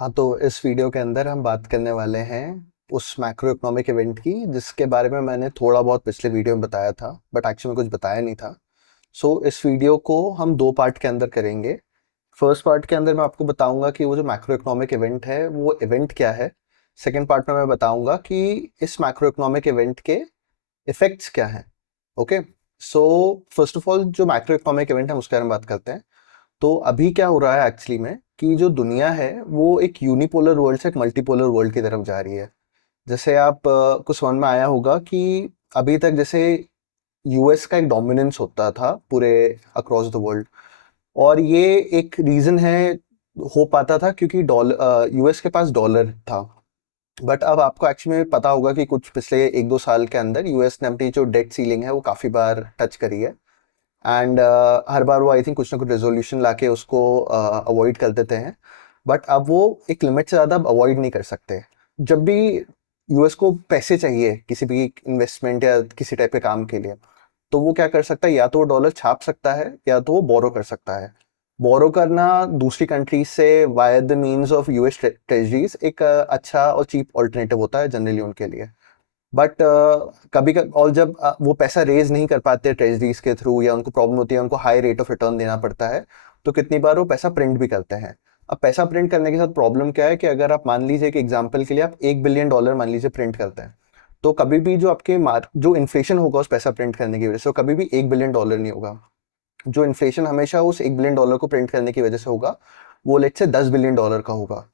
हाँ, तो इस वीडियो के अंदर हम बात करने वाले हैं उस मैक्रो इकोनॉमिक इवेंट की जिसके बारे में मैंने थोड़ा बहुत पिछले वीडियो में बताया था, बट एक्चुअली में कुछ बताया नहीं था। सो इस वीडियो को हम दो पार्ट के अंदर करेंगे। फर्स्ट पार्ट के अंदर मैं आपको बताऊंगा कि वो जो मैक्रो इकोनॉमिक इवेंट है वो इवेंट क्या है। सेकेंड पार्ट में मैं बताऊंगा कि इस मैक्रो इकोनॉमिक इवेंट के इफेक्ट्स क्या हैं। Okay, so first of all जो मैक्रो इकोनॉमिक इवेंट है उसके बारे में बात करते हैं। तो अभी क्या हो रहा है एक्चुअली में कि जो दुनिया है वो एक यूनिपोलर वर्ल्ड से एक मल्टीपोलर वर्ल्ड की तरफ जा रही है। जैसे आप को समझ में आया होगा कि अभी तक जैसे यूएस का एक डोमिनेंस होता था पूरे अक्रॉस द वर्ल्ड, और ये एक रीजन है हो पाता था क्योंकि डॉलर यूएस के पास डॉलर था। बट अब आपको एक्चुअली में पता होगा कि कुछ पिछले एक दो साल के अंदर यूएस ने अपनी जो डेट सीलिंग है वो काफी बार टच करी है। एंड हर बार वो आई थिंक कुछ ना कुछ रेजोल्यूशन लाके उसको अवॉइड कर देते हैं। बट अब वो एक लिमिट से ज़्यादा अब अवॉइड नहीं कर सकते। जब भी यूएस को पैसे चाहिए किसी भी इन्वेस्टमेंट या किसी टाइप के काम के लिए, तो वो क्या कर सकता है, या तो वो डॉलर छाप सकता है या तो वो बोरो कर सकता है। बोरो करना दूसरी कंट्रीज से via the means of US treasuries एक अच्छा और चीप ऑल्टरनेटिव होता है जनरली उनके लिए। बट कभी कभी और जब वो पैसा रेज नहीं कर पाते ट्रेजरीज के थ्रू या उनको प्रॉब्लम होती है, उनको हाई रेट ऑफ रिटर्न देना पड़ता है, तो कितनी बार वो पैसा प्रिंट भी करते हैं। अब पैसा प्रिंट करने के साथ प्रॉब्लम क्या है कि अगर आप मान लीजिए कि एग्जांपल के लिए आप 1 बिलियन डॉलर मान लीजिए प्रिंट करते हैं, तो कभी भी जो आपके जो इन्फ्लेशन होगा उस पैसा प्रिंट करने की वजह से वो कभी भी 1 बिलियन डॉलर नहीं होगा। जो इन्फ्लेशन हमेशा उस 1 बिलियन डॉलर को प्रिंट करने की वजह से होगा वो लेट से 10 बिलियन डॉलर का होगा।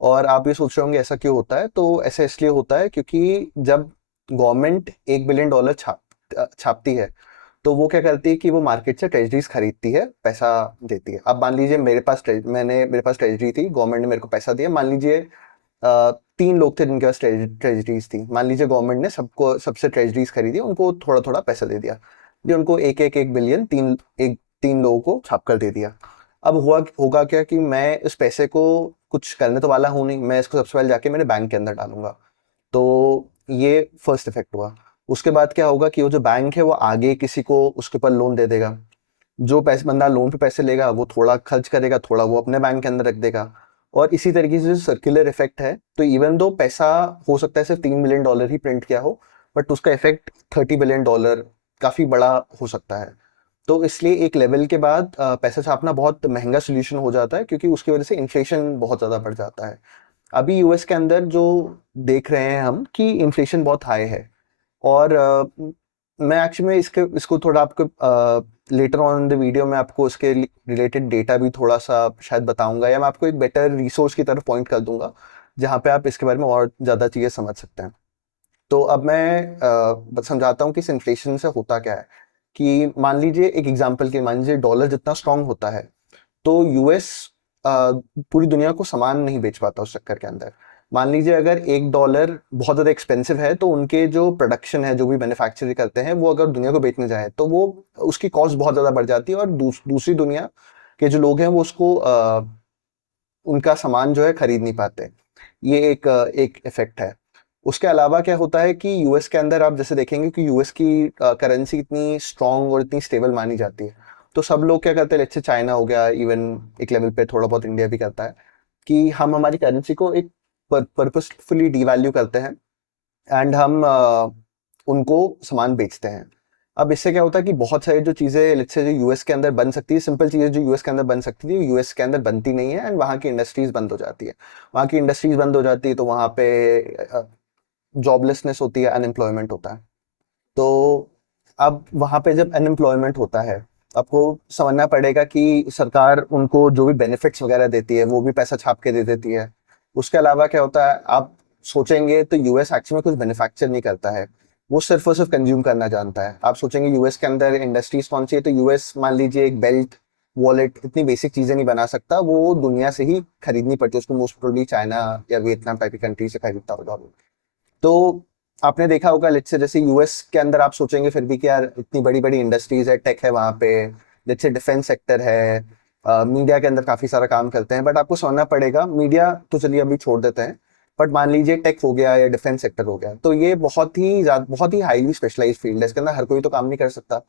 और आप ये सोच रहे होंगे ऐसा क्यों होता है, तो ऐसा इसलिए होता है क्योंकि जब गवर्नमेंट 1 बिलियन डॉलर छापती है, तो वो क्या करती है कि वो मार्केट से ट्रेजरीज खरीदती है, पैसा देती है। अब मान लीजिए मेरे पास ट्रेजरी थी, गवर्नमेंट ने मेरे को पैसा दिया। मान लीजिए 3 लोग थे जिनके पास ट्रेजरीज थी। मान लीजिए गवर्नमेंट ने सबको सबसे ट्रेजरीज खरीदी, उनको थोड़ा थोड़ा पैसा दे दिया, जो उनको एक बिलियन तीन लोगों को छाप कर दे दिया। अब हुआ होगा क्या कि मैं इस पैसे को कुछ करने तो वाला हूँ नहीं, मैं इसको सबसे पहले जाके मेरे बैंक के अंदर डालूंगा। तो ये फर्स्ट इफेक्ट हुआ। उसके बाद क्या होगा कि वो जो बैंक है वो आगे किसी को उसके ऊपर लोन दे देगा। जो पैसे बंदा लोन पे पैसे लेगा वो थोड़ा खर्च करेगा, थोड़ा वो अपने बैंक के अंदर रख देगा। और इसी तरीके से जो सर्कुलर इफेक्ट है, तो इवन दो पैसा हो सकता है सिर्फ 3 बिलियन डॉलर ही प्रिंट किया हो, बट उसका इफेक्ट 30 बिलियन डॉलर काफी बड़ा हो सकता है। तो इसलिए एक लेवल के बाद पैसा छापना बहुत महंगा सोल्यूशन हो जाता है, क्योंकि उसकी वजह से इन्फ्लेशन बहुत ज्यादा बढ़ जाता है। अभी यूएस के अंदर जो देख रहे हैं हम कि इन्फ्लेशन बहुत हाई है। और मैं एक्चुअली में इसके इसको थोड़ा आपको later on in the video में आपको उसके रिलेटेड डेटा भी थोड़ा सा शायद बताऊंगा, या मैं आपको एक बेटर रिसोर्स की तरफ पॉइंट कर दूंगा जहाँ पे आप इसके बारे में और ज़्यादा चीज़ें समझ सकते हैं। तो अब मैं बस समझाता हूँ कि इस इन्फ्लेशन से होता क्या है। कि मान लीजिए एक एग्जांपल के, मान लीजिए डॉलर जितना स्ट्रांग होता है, तो यूएस पूरी दुनिया को सामान नहीं बेच पाता उस चक्कर के अंदर। मान लीजिए अगर 1 डॉलर बहुत ज़्यादा एक्सपेंसिव है, तो उनके जो प्रोडक्शन है, जो भी मैन्युफैक्चरिंग करते हैं, वो अगर दुनिया को बेचने जाए तो वो उसकी कॉस्ट बहुत ज़्यादा बढ़ जाती है, और दूसरी दुनिया के जो लोग हैं वो उसको उनका सामान जो है खरीद नहीं पाते। ये एक इफेक्ट है। उसके अलावा क्या होता है कि यूएस के अंदर आप जैसे देखेंगे कि यूएस की करेंसी इतनी स्ट्रांग और इतनी स्टेबल मानी जाती है। तो सब लोग क्या करते हैं, जैसे चाइना हो गया, इवन एक लेवल पे थोड़ा बहुत इंडिया भी करता है, कि हम हमारी करेंसी को एक पर्पसफुली डीवैल्यू करते हैं, एंड हम उनको सामान बेचते हैं। अब इससे क्या होता है कि बहुत सारी जो चीज़ें लेट्स से जो यूएस के अंदर बन सकती है, सिंपल चीज़ें जो यूएस के अंदर बन सकती थी, वो यूएस के अंदर बनती नहीं है, एंड वहाँ की इंडस्ट्रीज बंद हो जाती है। वहाँ की इंडस्ट्रीज बंद हो जाती है तो वहाँ पे जॉबलेसनेस होती है, अनएम्प्लॉयमेंट होता है। तो अब वहाँ पे जब अनएम्प्लॉयमेंट होता है, आपको समझना पड़ेगा कि सरकार उनको जो भी बेनिफिट्स वगैरह देती है वो भी पैसा छाप के दे देती है। उसके अलावा क्या होता है, आप सोचेंगे तो यूएस एक्चुअली में कुछ मैन्युफैक्चर नहीं करता है, वो सिर्फ और सिर्फ कंज्यूम करना जानता है। आप सोचेंगे यूएस के अंदर इंडस्ट्रीज कौन सी है, तो यूएस मान लीजिए एक बेल्ट, वॉलेट, इतनी बेसिक चीजें नहीं बना सकता, वो दुनिया से ही खरीदनी पड़ती है उसको, मोस्ट प्रोबेबली चाइना या वियतनाम टाइप की कंट्री से खरीदता होगा वो। तो आपने देखा होगा लेट्स से जैसे यूएस के अंदर आप सोचेंगे फिर भी कि यार इतनी बड़ी बड़ी इंडस्ट्रीज है, टेक है वहाँ पे, लेट्स से डिफेंस सेक्टर है, मीडिया के अंदर काफी सारा काम करते हैं। बट आपको समझना पड़ेगा, मीडिया तो चलिए अभी छोड़ देते हैं, बट मान लीजिए टेक हो गया या डिफेंस सेक्टर हो गया, तो ये बहुत ही हाईली स्पेशलाइज फील्ड है, इसके अंदर हर कोई तो काम नहीं कर सकता।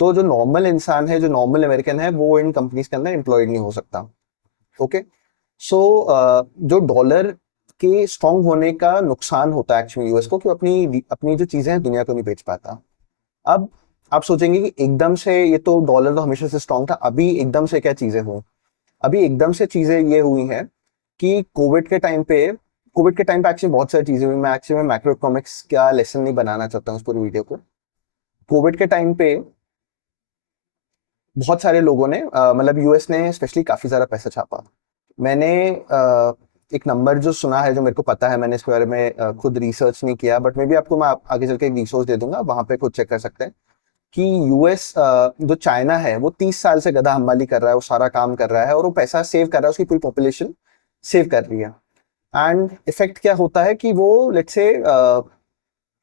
तो जो नॉर्मल इंसान है, जो नॉर्मल अमेरिकन है, वो इन कंपनीज के अंदर एम्प्लॉयड नहीं हो सकता। ओके, सो जो डॉलर के स्ट्रांग होने का नुकसान होता है एक्चुअली यूएस को, कि अपनी अपनी जो चीजें हैं दुनिया को नहीं बेच पाता। अब आप सोचेंगे कि एकदम से, ये तो डॉलर तो हमेशा से स्ट्रांग था, अभी एकदम से क्या चीजें हुई? अभी एकदम से चीजें ये हुई हैं कि कोविड के टाइम पे एक्चुअली बहुत सारी चीजें हुई। मैं एक्चुअली मैक्रो इकोनॉमिक्स का लेसन नहीं बनाना चाहता हूँ उस पूरी वीडियो को। कोविड के टाइम पे बहुत सारे लोगों ने मतलब यूएस ने स्पेशली काफी सारा पैसा छापा। मैंने एक नंबर जो सुना है, जो मेरे को पता है, मैंने इसके बारे में खुद रिसर्च नहीं किया, बट मे बी आपको मैं आगे चल के एक रिसोर्स दे दूंगा, वहां पे खुद चेक कर सकते हैं कि यूएस जो चाइना है वो 30 साल से गधा हम्बाली कर रहा है, वो सारा काम कर रहा है और वो पैसा सेव कर रहा है, उसकी पूरी पॉपुलेशन सेव कर रही है। एंड इफेक्ट क्या होता है कि वो लेट्स से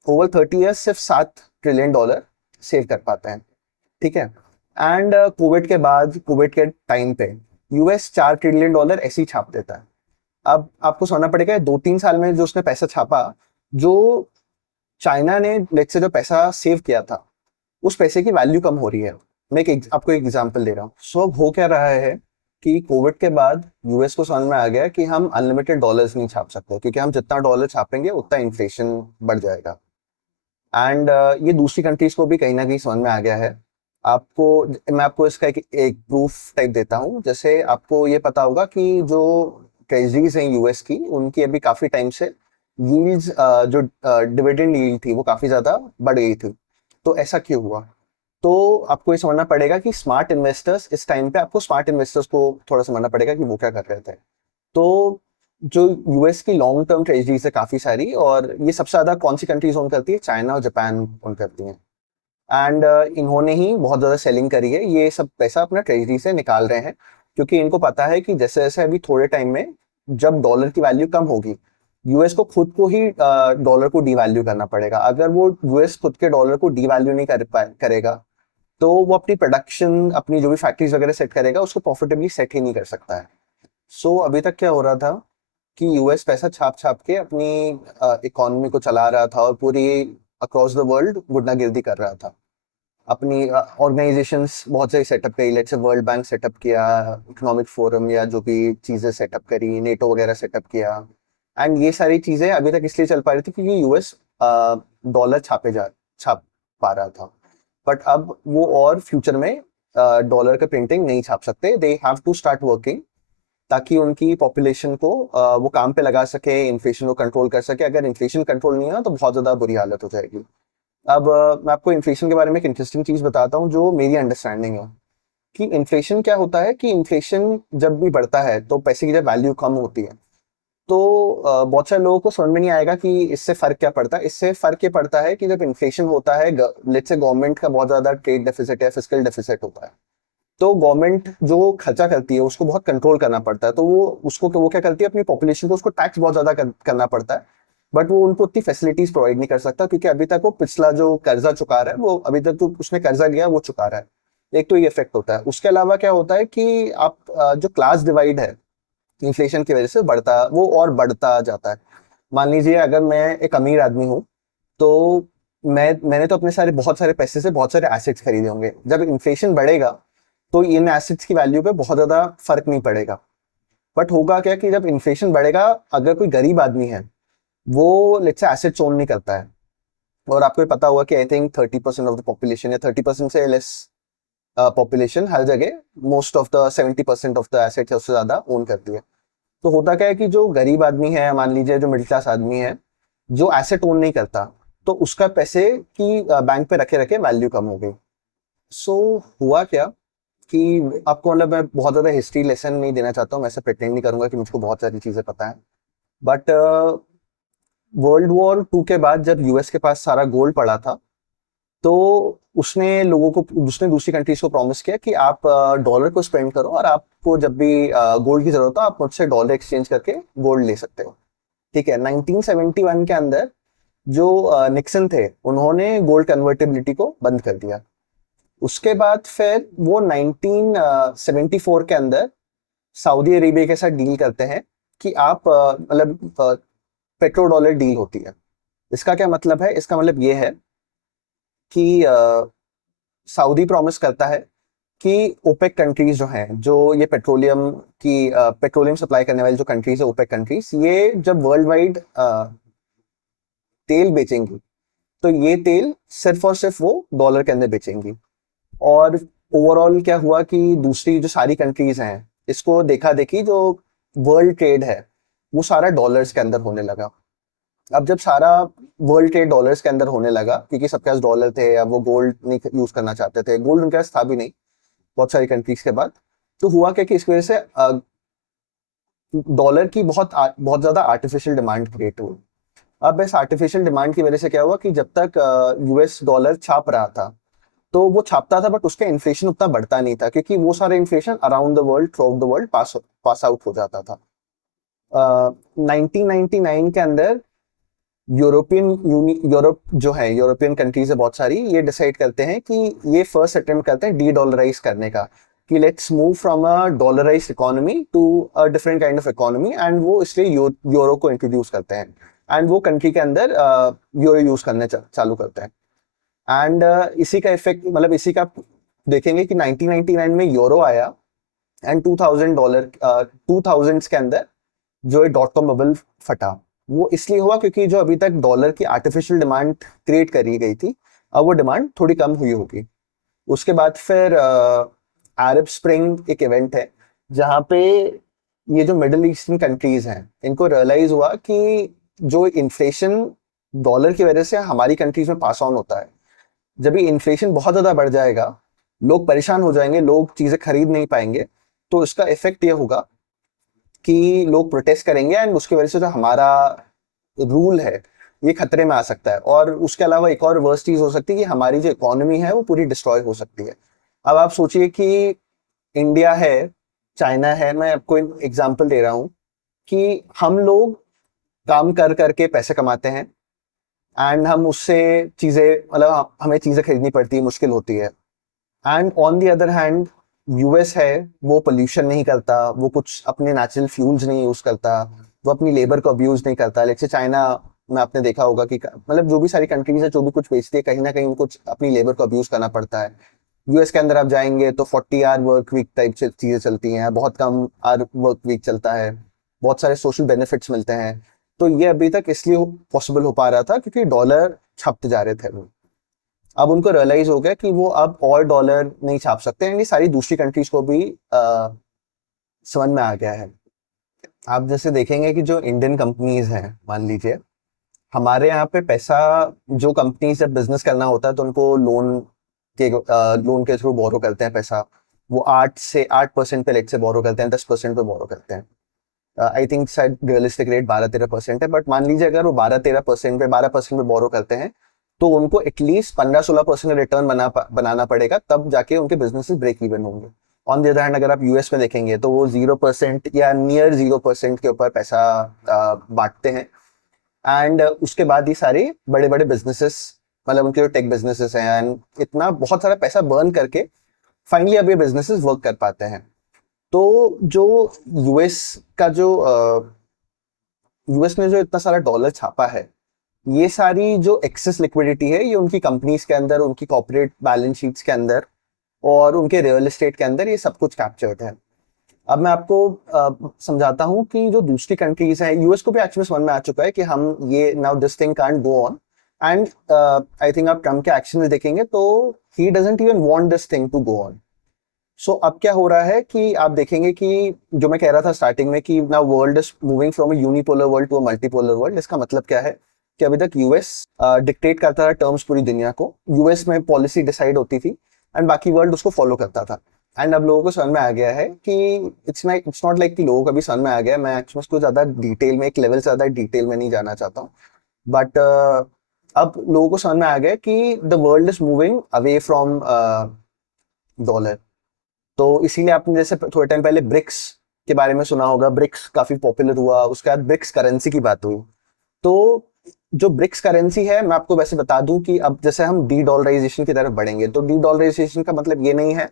ओवर 30 ईयर्स सिर्फ $7 ट्रिलियन सेव कर पाते हैं। ठीक है। एंड कोविड के बाद, कोविड के टाइम पे यूएस $4 ट्रिलियन ऐसे ही छाप देता है। अब आपको समझना पड़ेगा 2-3 साल में जो उसने पैसा छापा, जो चाइना ने लेट्स से जो पैसा सेव किया था, उस पैसे की वैल्यू कम हो रही है। मैं आपको एक एग्जांपल दे रहा हूँ। सो अब हो क्या रहा है कि कोविड के बाद यूएस को समझ में आ गया कि हम अनलिमिटेड डॉलर्स नहीं छाप सकते, क्योंकि हम जितना डॉलर छापेंगे उतना इन्फ्लेशन बढ़ जाएगा। एंड ये दूसरी कंट्रीज को भी कहीं ना कहीं समझ में आ गया है। आपको मैं आपको इसका एक प्रूफ टाइप देता हूँ। जैसे आपको ये पता होगा कि जो ट्रेजरीज हैं यूएस की, उनकी अभी काफी टाइम से यील्ड्स, जो डिविडेंड यील्ड थी, वो काफी ज्यादा बढ़ गई थी। तो ऐसा क्यों हुआ? तो आपको ये समझना पड़ेगा कि स्मार्ट इन्वेस्टर्स, इस टाइम पे आपको स्मार्ट इन्वेस्टर्स को थोड़ा समझना पड़ेगा कि वो क्या कर रहे थे। तो जो यूएस की लॉन्ग टर्म ट्रेजरीज है काफी सारी, और ये सबसे ज्यादा कौन सी कंट्रीज ओन करती है? चाइना और जापान ओन करती हैं। एंड इन्होंने ही बहुत ज्यादा सेलिंग करी है, ये सब पैसा अपना ट्रेजरी से निकाल रहे हैं, क्योंकि इनको पता है कि जैसे जैसे अभी थोड़े टाइम में जब डॉलर की वैल्यू कम होगी, यूएस को खुद को ही डॉलर को डीवैल्यू करना पड़ेगा। अगर वो यूएस खुद के डॉलर को डीवैल्यू नहीं करेगा, तो वो अपनी प्रोडक्शन, अपनी जो भी फैक्ट्रीज वगैरह सेट करेगा, उसको प्रॉफिटेबली सेट ही नहीं कर सकता है। सो अभी तक क्या हो रहा था कि यूएस पैसा छाप छाप के अपनी इकोनॉमी को चला रहा था और पूरी अक्रॉस द वर्ल्ड गुंडागिर्दी कर रहा था। अपनी ऑर्गेनाइजेशंस बहुत सारी सेटअप करी, let's say world bank setup किया, इकोनॉमिक फोरम या जो भी चीजें सेटअप करी, नेटो वगैरह सेटअप किया। एंड ये सारी चीजें अभी तक इसलिए चल पा रही थी क्योंकि यूएस डॉलर छाप पा रहा था। बट अब वो और फ्यूचर में डॉलर का प्रिंटिंग नहीं छाप सकते। They have to start working, ताकि उनकी पॉपुलेशन को वो काम पे लगा सके, इन्फ्लेशन को कंट्रोल कर सके। अगर इन्फ्लेशन कंट्रोल नहीं हुआ तो बहुत ज्यादा बुरी हालत हो जाएगी। अब मैं आपको इन्फ्लेशन के बारे में एक इंटरेस्टिंग चीज बताता हूँ जो मेरी अंडरस्टैंडिंग है कि इन्फ्लेशन क्या होता है। कि इन्फ्लेशन जब भी बढ़ता है तो पैसे की जब वैल्यू कम होती है, तो बहुत सारे लोगों को समझ में नहीं आएगा कि इससे फर्क क्या पड़ता है। इससे फर्क ये पड़ता है कि जब इन्फ्लेशन होता है, लेट्स से गवर्नमेंट का बहुत ज्यादा ट्रेड डेफिसिट या फिजिकल डेफिसिट होता है, तो गवर्नमेंट जो खर्चा करती है उसको बहुत कंट्रोल करना पड़ता है। तो वो क्या करती है, अपनी पॉपुलेशन को उसको टैक्स बहुत ज्यादा करना पड़ता है। बट वो उनको उतनी फैसिलिटीज प्रोवाइड नहीं कर सकता, क्योंकि अभी तक वो पिछला जो कर्जा चुका रहा है, वो अभी तक तो उसने कर्जा लिया वो चुका रहा है। एक तो ये इफेक्ट होता है। उसके अलावा क्या होता है कि आप जो क्लास डिवाइड है इन्फ्लेशन की वजह से बढ़ता, वो और बढ़ता जाता है। मान लीजिए अगर मैं एक अमीर आदमी हूँ, तो मैंने तो अपने बहुत सारे पैसे से बहुत सारे एसेट्स खरीदे होंगे। जब इन्फ्लेशन बढ़ेगा तो इन एसेट्स की वैल्यू पे बहुत ज्यादा फर्क नहीं पड़ेगा। बट होगा क्या कि जब इन्फ्लेशन बढ़ेगा, अगर कोई गरीब आदमी है, वो लेट्स से एसेट्स ओन नहीं करता है, और आपको पता होगा कि I think 30% of the population या 30% से लेस पॉपुलेशन हर जगह most of the 70% of the assets उससे ज्यादा ओन करती है। तो होता क्या है कि जो गरीब आदमी है, मान लीजिए जो मिडिल क्लास आदमी है, जो एसेट ओन नहीं करता, तो उसका पैसे की बैंक पे रखे रखे वैल्यू कम हो गई। सो हुआ क्या कि आपको, मतलब मैं बहुत ज्यादा हिस्ट्री लेसन नहीं देना चाहता हूँ, मैं ऐसे प्रिटेंड नहीं करूंगा कि मुझको बहुत सारी चीजें पता है। बट वर्ल्ड वॉर 2 के बाद जब यूएस के पास सारा गोल्ड पड़ा था, तो उसने दूसरी कंट्रीज को प्रॉमिस किया कि आप डॉलर को स्पेंड करो, और आपको जब भी गोल्ड की जरूरत हो आप मुझसे डॉलर एक्सचेंज करके गोल्ड ले सकते हो। ठीक है। 1971 के अंदर जो निक्सन थे, उन्होंने गोल्ड कन्वर्टेबिलिटी को बंद कर दिया। उसके बाद फिर वो 1974 के अंदर सऊदी अरेबिया के साथ डील करते हैं कि आप मतलब पेट्रो डॉलर डील होती है। इसका क्या मतलब है? इसका मतलब ये है कि सऊदी प्रॉमिस करता है कि ओपेक कंट्रीज जो हैं, जो ये पेट्रोलियम सप्लाई करने वाली जो कंट्रीज है, ओपेक कंट्रीज, ये जब वर्ल्ड वाइड तेल बेचेंगी तो ये तेल सिर्फ और सिर्फ वो डॉलर के अंदर बेचेंगी। और ओवरऑल क्या हुआ कि दूसरी जो सारी कंट्रीज हैं, इसको देखा देखी जो वर्ल्ड ट्रेड है वो सारा डॉलर्स के अंदर होने लगा। अब जब सारा वर्ल्ड ट्रेड डॉलर्स के अंदर होने लगा, क्योंकि सबके पास डॉलर थे, अब वो गोल्ड नहीं यूज करना चाहते थे, गोल्ड उनके पास था भी नहीं बहुत सारी कंट्रीज के बाद, तो हुआ क्या कि इसकी वजह से डॉलर की बहुत ज्यादा आर्टिफिशियल डिमांड क्रिएट हुई। अब इस आर्टिफिशियल डिमांड की वजह से क्या हुआ कि जब तक यूएस डॉलर छाप रहा था तो वो छापता था, बट उसका इन्फ्लेशन उतना बढ़ता नहीं था, क्योंकि वो सारा inflation around the world, through out the world pass out हो जाता था। 1999 के अंदर यूरोप जो है, यूरोपियन कंट्रीज है बहुत सारी, ये डिसाइड करते हैं कि ये फर्स्ट अटेम्प्ट करते हैं डी डॉलराइज करने का, कि let's move from a dollarize economy to a different kind of economy, and वो इसलिए यूरो को इंट्रोड्यूस करते हैं, एंड वो कंट्री के अंदर यूरो यूज करने चालू करते हैं। एंड इसी का इफेक्ट, मतलब इसी का देखेंगे कि 1999 में यूरो आया, एंड 2000 के अंदर जो डॉट कॉम बबल फटा। वो इसलिए हुआ क्योंकि जो अभी तक डॉलर की आर्टिफिशियल डिमांड क्रिएट करी गई थी, अब वो डिमांड थोड़ी कम हुई होगी। उसके बाद फिर अरब स्प्रिंग एक इवेंट है, जहाँ पे ये जो मिडिल ईस्टर्न कंट्रीज हैं, इनको रियलाइज हुआ कि जो इन्फ्लेशन डॉलर की वजह से हमारी कंट्रीज में पास ऑन होता है, जब ये इन्फ्लेशन बहुत ज्यादा बढ़ जाएगा, लोग परेशान हो जाएंगे, लोग चीजें खरीद नहीं पाएंगे, तो इसका इफेक्ट ये होगा कि लोग प्रोटेस्ट करेंगे, एंड उसकी वजह से जो हमारा रूल है ये खतरे में आ सकता है। और उसके अलावा एक और वर्स्ट चीज हो सकती है कि हमारी जो इकोनॉमी है वो पूरी डिस्ट्रॉय हो सकती है। अब आप सोचिए कि इंडिया है, चाइना है, मैं आपको एग्जांपल दे रहा हूँ कि हम लोग काम कर करके पैसे कमाते हैं, एंड हम उससे चीजें, मतलब हमें चीजें खरीदनी पड़ती है, मुश्किल होती है। And on the other hand US है, वो पोल्यूशन नहीं करता, वो कुछ अपने नेचुरल फ्यूल्स नहीं यूज करता, वो अपनी लेबर को अब्यूज नहीं करता। लेट्स से चाइना में आपने देखा होगा कि मतलब जो भी सारी कंट्रीज है जो भी कुछ बेचती है, कहीं ना कहीं उनको अपनी लेबर को अब्यूज करना पड़ता है। यूएस के अंदर आप जाएंगे तो 40 आवर वर्क वीक टाइप से चीजें चलती हैं, बहुत कम आवर वर्क वीक चलता है, बहुत सारे सोशल बेनिफिट्स मिलते हैं। तो ये अभी तक इसलिए पॉसिबल हो पा रहा था क्योंकि डॉलर छपते जा रहे थे वो। अब उनको रियलाइज हो गया कि वो अब और डॉलर नहीं छाप सकते, एंड ये सारी दूसरी कंट्रीज को भी समझ में आ गया है। आप जैसे देखेंगे कि जो इंडियन कंपनीज हैं, मान लीजिए हमारे यहाँ पे पैसा, जो कंपनी जब बिजनेस करना होता है तो उनको लोन के थ्रू बोरो करते हैं पैसा। वो 8% पे लेट से बोरो करते हैं, 10% पे बोरो करते हैं। आई थिंक शायद रियलिस्टिक रेट 12-13% है, बट मान लीजिए अगर वो 12% पे बोरो करते हैं तो उनको एटलीस्ट 15-16% रिटर्न बनाना पड़ेगा, तब जाके उनके बिजनेस ब्रेक इवन होंगे। ऑन द अदर हैंड अगर आप यूएस में देखेंगे तो वो 0% या नियर 0% के ऊपर पैसा बांटते हैं, एंड उसके बाद ये सारे बड़े बड़े बिजनेसेस, मतलब उनके जो टेक बिजनेसेस हैं, एंड इतना बहुत सारा पैसा बर्न करके फाइनली अब ये बिजनेसेस वर्क कर पाते हैं। तो जो यूएस का जो यूएस ने जो इतना सारा डॉलर छापा है, ये सारी जो एक्सेस लिक्विडिटी है ये उनकी कंपनीज के अंदर, उनकी कॉर्पोरेट बैलेंस शीट्स के अंदर और उनके रियल एस्टेट के अंदर ये सब कुछ कैप्चर्ड है। अब मैं आपको समझाता हूँ कि जो दूसरी कंट्रीज हैं, यूएस को भी एक्चुअली समझ में आ चुका है कि हम ये now this thing can't go on, and I think आप ट्रम्प के एक्शन में देखेंगे तो he doesn't even want this thing to go on. So अब क्या हो रहा है कि आप देखेंगे कि जो मैं कह रहा था स्टार्टिंग में कि now world is moving from a unipolar world to a multipolar world. इसका मतलब क्या है कि अभी तक यूएस डिक्टेट करता था टर्म्स पूरी दुनिया को, यूएस में पॉलिसी डिसाइड होती थी, एंड बाकी वर्ल्ड उसको फॉलो करता था। एंड अब लोगों को समझ में आ गया है कि इट्स नॉट लाइक कि लोगों को अभी समझ में आ गया है। मैं एक्चुअली उसको ज्यादा डिटेल में, एक लेवल से ज्यादा डिटेल में नहीं जाना चाहता हूँ, बट अब लोगों को समझ में आ गया कि the world is moving away from dollar. तो इसीलिए आपने जैसे थोड़े टाइम पहले ब्रिक्स के बारे में सुना होगा, ब्रिक्स काफी पॉपुलर हुआ, उसके बाद ब्रिक्स करेंसी की बात हुई। तो जो ब्रिक्स करेंसी है, मैं आपको वैसे बता दूं कि अब जैसे हम डी डॉलराइजेशन की तरफ बढ़ेंगे, तो डी डॉलराइजेशन का मतलब ये नहीं है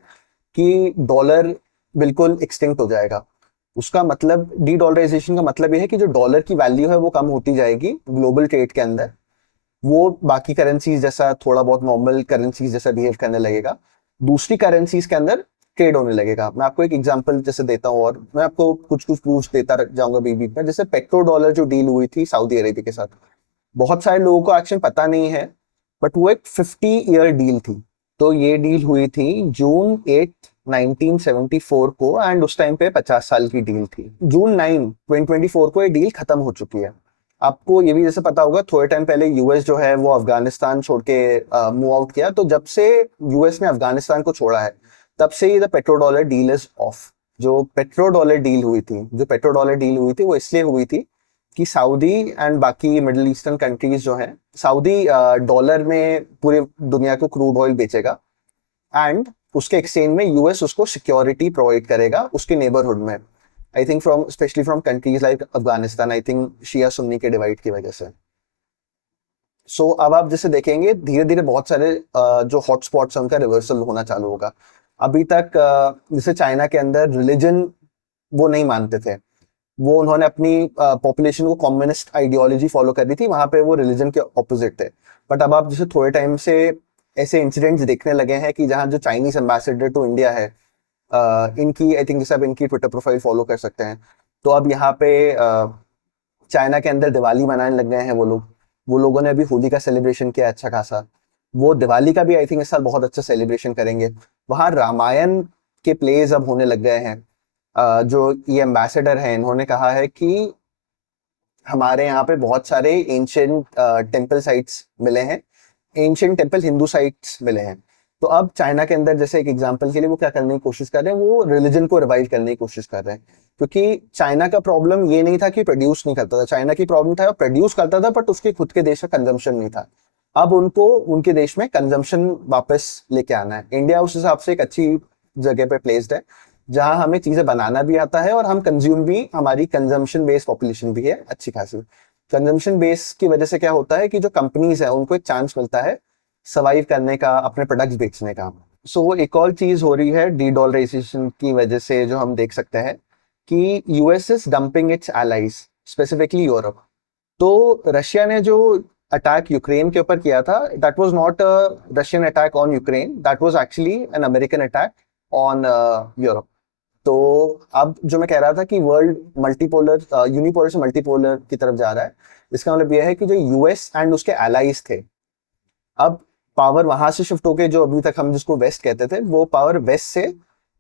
कि डॉलर बिल्कुल एक्सटिंक्ट हो जाएगा। उसका मतलब, डी डॉलराइजेशन का मतलब ये है कि जो डॉलर की वैल्यू है वो कम होती जाएगी ग्लोबल ट्रेड के अंदर, वो बाकी करेंसीज जैसा, थोड़ा बहुत नॉर्मल करेंसीज जैसा बिहेव करने लगेगा। दूसरी करेंसीज के अंदर ट्रेड होने लगेगा। मैं आपको एक एग्जांपल जैसे देता हूँ और मैं आपको कुछ कुछ प्रूफ देता जाऊंगा बीच बीच में। जैसे पेट्रो डॉलर जो डील हुई थी सऊदी अरेबिया के साथ, बहुत सारे लोगों को एक्शन पता नहीं है, बट वो एक 50 ईयर डील थी। तो ये डील हुई थी जून 8 1974 को, एंड उस टाइम पे 50 साल की डील थी। जून 9 2024 को ये डील खत्म हो चुकी है। आपको ये भी जैसे पता होगा, थोड़े टाइम पहले यूएस जो है वो अफगानिस्तान छोड़ के मूव आउट किया। तो जब से यूएस ने अफगानिस्तान को छोड़ा है, तब से ये petrodollar deal is off. जो पेट्रो डॉलर डील हुई थी वो इसलिए हुई थी कि सऊदी एंड बाकी मिडिल ईस्टर्न कंट्रीज जो हैं, सऊदी डॉलर में पूरी दुनिया को क्रूड ऑयल बेचेगा, एंड उसके एक्सचेंज में यूएस उसको सिक्योरिटी प्रोवाइड करेगा उसके नेबरहुड में। I think from specially from countries like Afghanistan, I think Shia Sunni के डिवाइड की वजह से। सो अब आप जैसे देखेंगे धीरे धीरे बहुत सारे जो हॉटस्पॉट्स हैं उनका रिवर्सल होना चालू होगा। अभी तक जैसे चाइना के अंदर रिलीजन वो नहीं मानते थे, वो उन्होंने अपनी पॉपुलेशन को कम्युनिस्ट आइडियोलॉजी फॉलो कर रही थी, वहां पे वो रिलीजन के ऑपोजिट थे। बट अब आप जैसे थोड़े टाइम से ऐसे इंसिडेंट्स देखने लगे हैं कि जहाँ जो चाइनीज एम्बेसडर टू इंडिया है, इनकी आई थिंक जैसे आप इनकी ट्विटर प्रोफाइल फॉलो कर सकते हैं। तो अब यहाँ पे चाइना के अंदर दिवाली मनाने लग गए हैं वो लोगों ने अभी होली का सेलिब्रेशन किया अच्छा खासा। वो दिवाली का भी आई थिंक इस साल बहुत अच्छा सेलिब्रेशन करेंगे। वहाँ रामायण के प्लेज अब होने लग गए हैं। जो ये एम्बेसडर हैं इन्होंने कहा है कि हमारे यहाँ पे बहुत सारे एंशियंट टेम्पल साइट्स मिले हैं, एंशियंट टेम्पल हिंदू साइट्स मिले हैं। तो अब चाइना के अंदर जैसे एक एग्जांपल के लिए वो क्या करने की कोशिश कर रहे हैं, वो रिलीजन को रिवाइव करने की कोशिश कर रहे हैं। क्योंकि चाइना का प्रॉब्लम ये नहीं था कि प्रोड्यूस नहीं करता था, चाइना की प्रॉब्लम था प्रोड्यूस करता था बट उसके खुद के देश का कंजम्पशन नहीं था। अब उनको उनके देश में कंजम्पशन वापस लेके आना है। इंडिया उस हिसाब से एक अच्छी जगह पे प्लेस्ड है जहां हमें चीजें बनाना भी आता है और हम कंज्यूम भी, हमारी कंजम्पशन बेस्ड पॉपुलेशन भी है अच्छी खासी। कंजम्पशन बेस की वजह से क्या होता है कि जो कंपनीज है उनको एक चांस मिलता है सर्वाइव करने का, अपने प्रोडक्ट्स बेचने का। सो एक और चीज हो रही है डी डॉलराइजेशन की वजह से, जो हम देख सकते हैं कि US is dumping it's allies, specifically Europe. तो रशिया ने जो अटैक यूक्रेन के ऊपर किया था, that was not a Russian attack on Ukraine, that was actually an American attack on Europe. तो अब जो मैं कह रहा था कि वर्ल्ड मल्टीपोलर, यूनिपोलर से मल्टीपोलर की तरफ जा रहा है, इसका मतलब यह है कि जो यूएस एंड उसके एलाइज थे, अब पावर वहां से शिफ्ट होके, जो अभी तक हम जिसको वेस्ट कहते थे, वो पावर वेस्ट से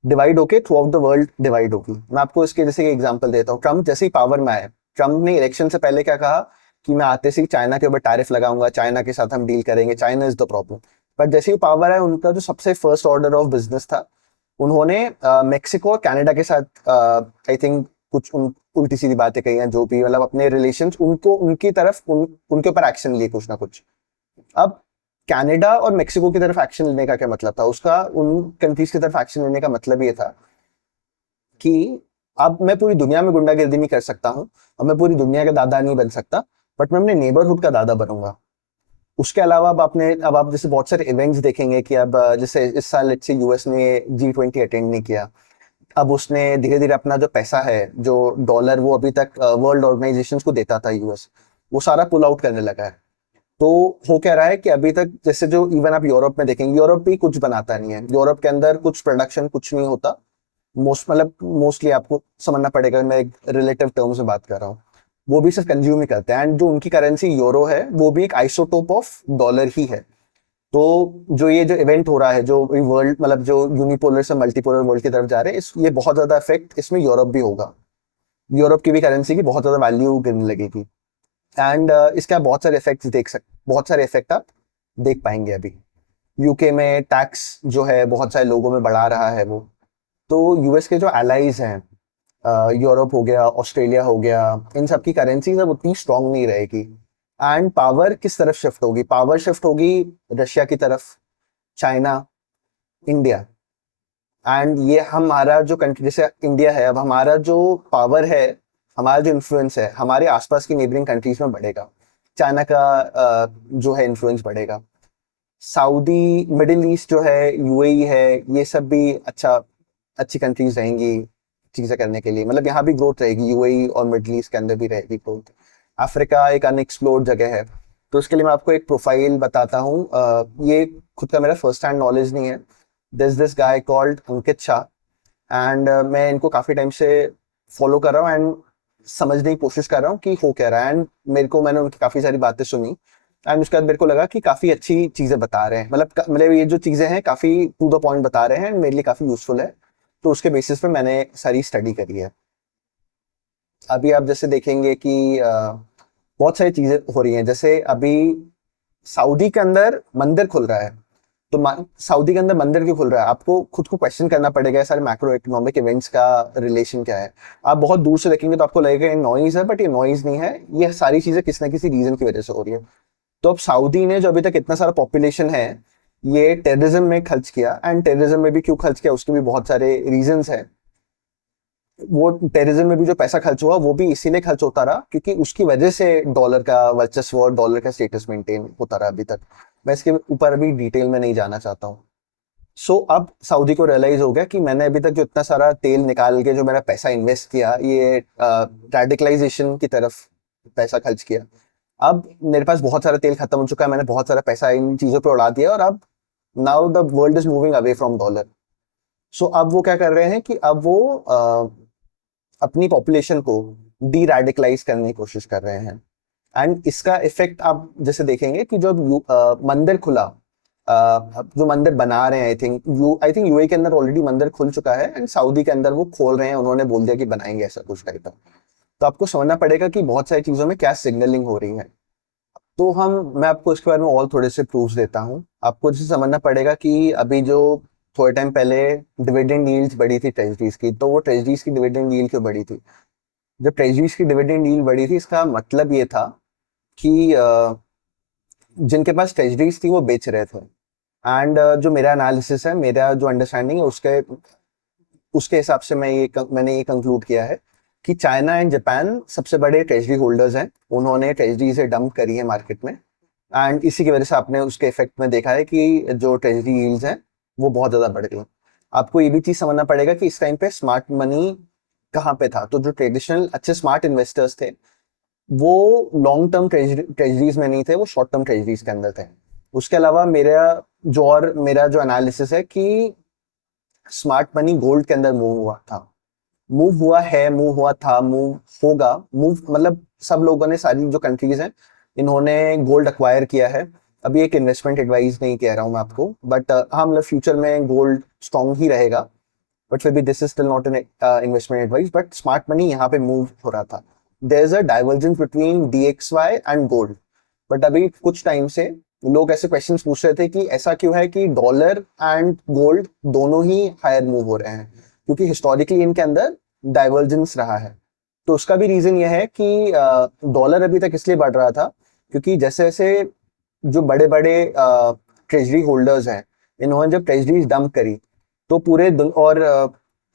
डिवाइड होके through out the world divide होगी। मैं आपको इसके जैसे एग्जांपल देता हूँ। ट्रम्प जैसे ही पावर में आए, ट्रम्प ने इलेक्शन से पहले क्या कहा कि मैं आते से ही चाइना के ऊपर टैरिफ लगाऊंगा, चाइना के साथ हम डील करेंगे, China is the problem. But जैसे ही पावर आया, उनका जो सबसे फर्स्ट ऑर्डर ऑफ बिजनेस था, उन्होंने मेक्सिको और कनाडा के साथ आई थिंक कुछ उल्टी सीधी बातें कही हैं, जो भी मतलब अपने रिलेशंस उनको उनकी तरफ उनके ऊपर एक्शन लिए कुछ ना कुछ। अब कनाडा और मेक्सिको की तरफ एक्शन लेने का क्या मतलब था उसका, उन कंट्रीज की तरफ एक्शन लेने का मतलब ये था कि अब मैं पूरी दुनिया में गुंडागिर्दी नहीं कर सकता हूँ और मैं पूरी दुनिया का दादा नहीं बन सकता, बट मैं अपने नेबरहुड का दादा बनूंगा। उसके अलावा अब आप जैसे बहुत सारे इवेंट्स देखेंगे कि अब जैसे इस साल से यूएस ने G20 अटेंड नहीं किया। अब उसने धीरे धीरे अपना जो पैसा है, जो डॉलर वो अभी तक वर्ल्ड ऑर्गेनाइजेशंस को देता था यूएस, वो सारा पुल आउट करने लगा है। तो हो क्या रहा है कि अभी तक जैसे जो इवन आप यूरोप में देखेंगे, यूरोप भी कुछ बनाता नहीं है, यूरोप के अंदर कुछ प्रोडक्शन कुछ नहीं होता। मोस्टली आपको समझना पड़ेगा, मैं एक रिलेटिव टर्म्स में बात कर रहा हूँ। वो भी सिर्फ कंज्यूम ही करते हैं, एंड जो उनकी करेंसी यूरो है वो भी एक आइसोटोप ऑफ डॉलर ही है। तो जो इवेंट हो रहा है, जो वर्ल्ड मतलब जो यूनिपोलर से मल्टीपोलर वर्ल्ड की तरफ जा रहे हैं, ये बहुत ज्यादा इफेक्ट इसमें यूरोप भी होगा। यूरोप की भी करेंसी की बहुत ज्यादा वैल्यू गिरने लगेगी। एंड इसके आप बहुत सारे इफेक्ट आप देख पाएंगे अभी। यूके में टैक्स जो है बहुत सारे लोगों में बढ़ा रहा है वो। तो यूएस के जो एलाइज हैं, यूरोप हो गया, ऑस्ट्रेलिया हो गया, इन सब की करेंसीज अब उतनी स्ट्रांग नहीं रहेगी। एंड पावर किस तरफ शिफ्ट होगी? पावर शिफ्ट होगी रशिया की तरफ, चाइना, इंडिया। एंड ये हमारा जो कंट्री जैसे इंडिया है, अब हमारा जो पावर है, हमारा जो इन्फ्लुएंस है हमारे आसपास की नेबरिंग कंट्रीज में बढ़ेगा। चाइना का जो है इन्फ्लुएंस बढ़ेगा। सऊदी, मिडिल ईस्ट जो है, यूएई है, ये सब भी अच्छी कंट्रीज रहेंगी चीजें करने के लिए। मतलब यहाँ भी ग्रोथ रहेगी, यूएई और मिडिल ईस्ट के अंदर भी रहेगी ग्रोथ। अफ्रीका एक अनएक्सप्लोर्ड जगह है। तो इसके लिए मैं आपको एक प्रोफाइल बताता हूँ। ये खुद का मेरा फर्स्ट हैंड नॉलेज नहीं है, this this guy called Ankit Shah, and मैं इनको काफ़ी टाइम से फॉलो कर रहा हूँ एंड समझने की कोशिश कर रहा हूँ कि हो क्या रहा है। एंड मैंने उनकी काफ़ी सारी बातें सुनी, एंड उसके बाद मेरे को लगा कि काफ़ी अच्छी चीज़ें बता रहे हैं, मतलब ये जो चीज़ें हैं काफ़ी टू द पॉइंट बता रहे हैं एंड मेरे लिए काफ़ी यूजफुल है। तो उसके बेसिस पे मैंने सारी स्टडी करी है। अभी आप जैसे देखेंगे कि बहुत सारी चीज़ें हो रही हैं, जैसे अभी सऊदी के अंदर मंदिर खुल रहा है। तो सऊदी के अंदर मंदिर क्यों खुल रहा है, आपको खुद को क्वेश्चन करना पड़ेगा, सारे मैक्रो इकोनॉमिक इवेंट्स का रिलेशन क्या है। आप बहुत दूर से देखेंगे तो आपको लगेगा ये नॉइज है, बट ये नॉइज नहीं है, ये सारी चीजें किसी ना किसी रीजन की वजह से हो रही है। तो अब सऊदी ने जो अभी तक इतना सारा पॉपुलेशन है, ये टेररिज्म में खर्च किया, एंड टेररिज्म में भी क्यों खर्च किया उसके भी बहुत सारे रीजंस है। वो टेररिज्म में भी जो पैसा खर्च हुआ वो भी इसीलिए खर्च होता रहा क्योंकि उसकी वजह से डॉलर का वर्चस्व और डॉलर का स्टेटस मेंटेन होता रहा अभी तक। मैं इसके ऊपर अभी डिटेल में नहीं जाना चाहता हूँ। अब सऊदी को रियलाइज हो गया कि मैंने अभी तक जो इतना सारा तेल निकाल के जो मेरा पैसा इन्वेस्ट किया, ये रेडिकलाइजेशन की तरफ पैसा खर्च किया। अब मेरे पास बहुत सारा तेल खत्म हो चुका है, मैंने बहुत सारा पैसा इन चीजों पे उड़ा दिया, और अब now the world is moving away from dollar. अब वो क्या कर रहे हैं कि अब वो अपनी पॉपुलेशन को डी रेडिकलाइज करने की कोशिश कर रहे हैं। एंड इसका इफेक्ट आप जैसे देखेंगे कि जो मंदिर खुला, जो मंदिर बना रहे हैं, आई थिंक यूएई के अंदर ऑलरेडी मंदिर खुल चुका है, एंड सऊदी के अंदर वो खोल रहे हैं, उन्होंने बोल दिया कि बनाएंगे ऐसा कुछ टाइप का। तो आपको समझना पड़ेगा कि बहुत सारी चीजों में क्या सिग्नलिंग हो रही है। तो मैं आपको इसके बारे में और थोड़े से प्रूफ देता हूँ। आपको जैसे समझना पड़ेगा कि अभी जो थोड़े टाइम पहले डिविडेंड यील्ड्स बढ़ी थी ट्रेजरीज की, तो वो ट्रेजरीज की डिविडेंड यील्ड क्यों बढ़ी थी? जब ट्रेजरीज की डिविडेंड यील्ड बढ़ी थी, इसका मतलब ये था कि जिनके पास ट्रेजरीज थी वो बेच रहे थे। एंड जो मेरा एनालिसिस है, मेरा जो अंडरस्टैंडिंग है, उसके उसके हिसाब से मैंने ये कंक्लूड किया है कि चाइना एंड जापान सबसे बड़े ट्रेजरी होल्डर्स हैं। उन्होंने ट्रेजरी से डंप करी है मार्केट में, एंड इसी की वजह से आपने उसके इफेक्ट में देखा है कि जो ट्रेजरी यील्ड्स हैं वो बहुत ज़्यादा बढ़ गई। आपको ये भी चीज़ समझना पड़ेगा कि इस टाइम पे स्मार्ट मनी कहाँ पे था। तो जो ट्रेडिशनल अच्छे स्मार्ट इन्वेस्टर्स थे वो लॉन्ग टर्म ट्रेजरीज में नहीं थे, वो शॉर्ट टर्म ट्रेजरीज के अंदर थे। उसके अलावा मेरा जो एनालिसिस है कि स्मार्ट मनी गोल्ड के अंदर मूव हुआ था, मूव हुआ है, मूव हुआ था, मूव होगा। मूव मतलब सब लोगों ने, सारी जो कंट्रीज हैं, इन्होंने गोल्ड अक्वायर किया है। अभी एक इन्वेस्टमेंट एडवाइस नहीं कह रहा हूँ मैं आपको, बट हाँ, मतलब फ्यूचर में गोल्ड स्ट्रॉन्ग ही रहेगा, बट फिर भी this is still not an investment advice. But smart money यहाँ पे मूव हो रहा था। There is a divergence between DXY and gold. But अभी कुछ टाइम से लोग ऐसे क्वेश्चंस पूछ रहे थे कि ऐसा क्यों है कि डॉलर एंड गोल्ड दोनों ही हायर मूव हो रहे हैं, क्योंकि हिस्टोरिकली इनके अंदर डाइवर्जेंस रहा है। तो उसका भी रीजन यह है कि डॉलर अभी तक इसलिए बढ़ रहा था क्योंकि जैसे जैसे जो बड़े बड़े ट्रेजरी होल्डर्स हैं, इन्होंने जब ट्रेजरीज डंप करी तो और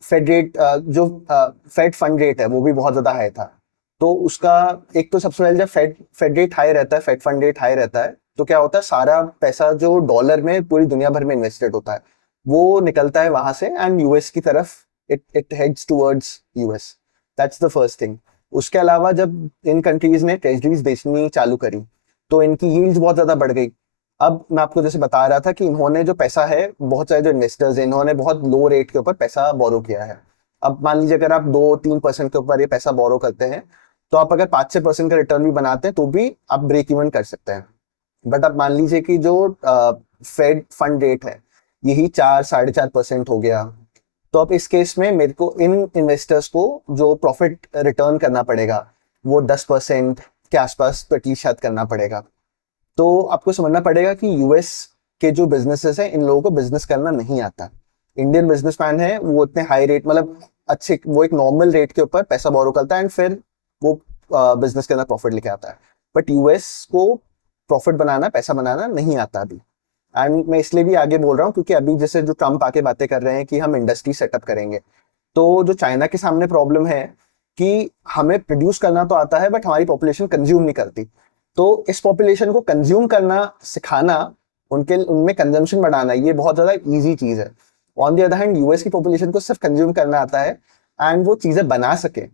फेड रेट, जो फेड फंड रेट है, वो भी बहुत ज्यादा हाई था। तो उसका एक तो सबसे पहले जब फेड रेट हाई रहता है, फेड फंड रेट हाई रहता है, तो क्या होता है, सारा पैसा जो डॉलर में पूरी दुनिया भर में इन्वेस्टेड होता है वो निकलता है वहां से, एंड यूएस की तरफ it it heads towards US. That's the first thing. उसके अलावा जब इन कंट्रीज ने ट्रेजरीज बेचनी चालू करी तो इनकी यील्ड्स बहुत ज्यादा बढ़ गई। अब मैं आपको जैसे बता रहा था कि इन्होंने जो पैसा है, बहुत सारे जो इन्वेस्टर्स हैं, इन्होंने बहुत लो रेट के ऊपर पैसा बोरो किया है। अब मान लीजिए अगर आप 2-3% के ऊपर ये पैसा बोरो करते हैं, तो आप अगर 5-6% का रिटर्न भी बनाते हैं तो भी आप ब्रेक इवन कर सकते हैं। बट अब मान लीजिए कि जो फेड फंड रेट है यही 4-4.5% हो गया, तो अब इस केस में मेरे को इन इन्वेस्टर्स को जो प्रॉफिट रिटर्न करना पड़ेगा वो 10% के आसपास प्रतिशत करना पड़ेगा। तो आपको समझना पड़ेगा कि यूएस के जो बिजनेसेस हैं, इन लोगों को बिजनेस करना नहीं आता। इंडियन बिजनेसमैन है वो इतने हाई रेट, मतलब अच्छे, वो एक नॉर्मल रेट के ऊपर पैसा बोरो करता है एंड फिर वो बिजनेस के अंदर प्रॉफिट लेके आता है। बट यूएस को प्रॉफिट बनाना, पैसा बनाना नहीं आता अभी। एंड मैं इसलिए भी आगे बोल रहा हूँ क्योंकि अभी जैसे जो ट्रम्प आके बातें कर रहे हैं कि हम इंडस्ट्री सेटअप करेंगे, तो जो चाइना के सामने प्रॉब्लम है कि हमें प्रोड्यूस करना तो आता है बट हमारी पॉपुलेशन कंज्यूम नहीं करती। तो इस पॉपुलेशन को कंज्यूम करना सिखाना, उनमें कंजम्पशन बढ़ाना, ये बहुत ज्यादा इजी चीज है। On the other hand US की पॉपुलेशन को सिर्फ कंज्यूम करना आता है, एंड वो चीजें बना सके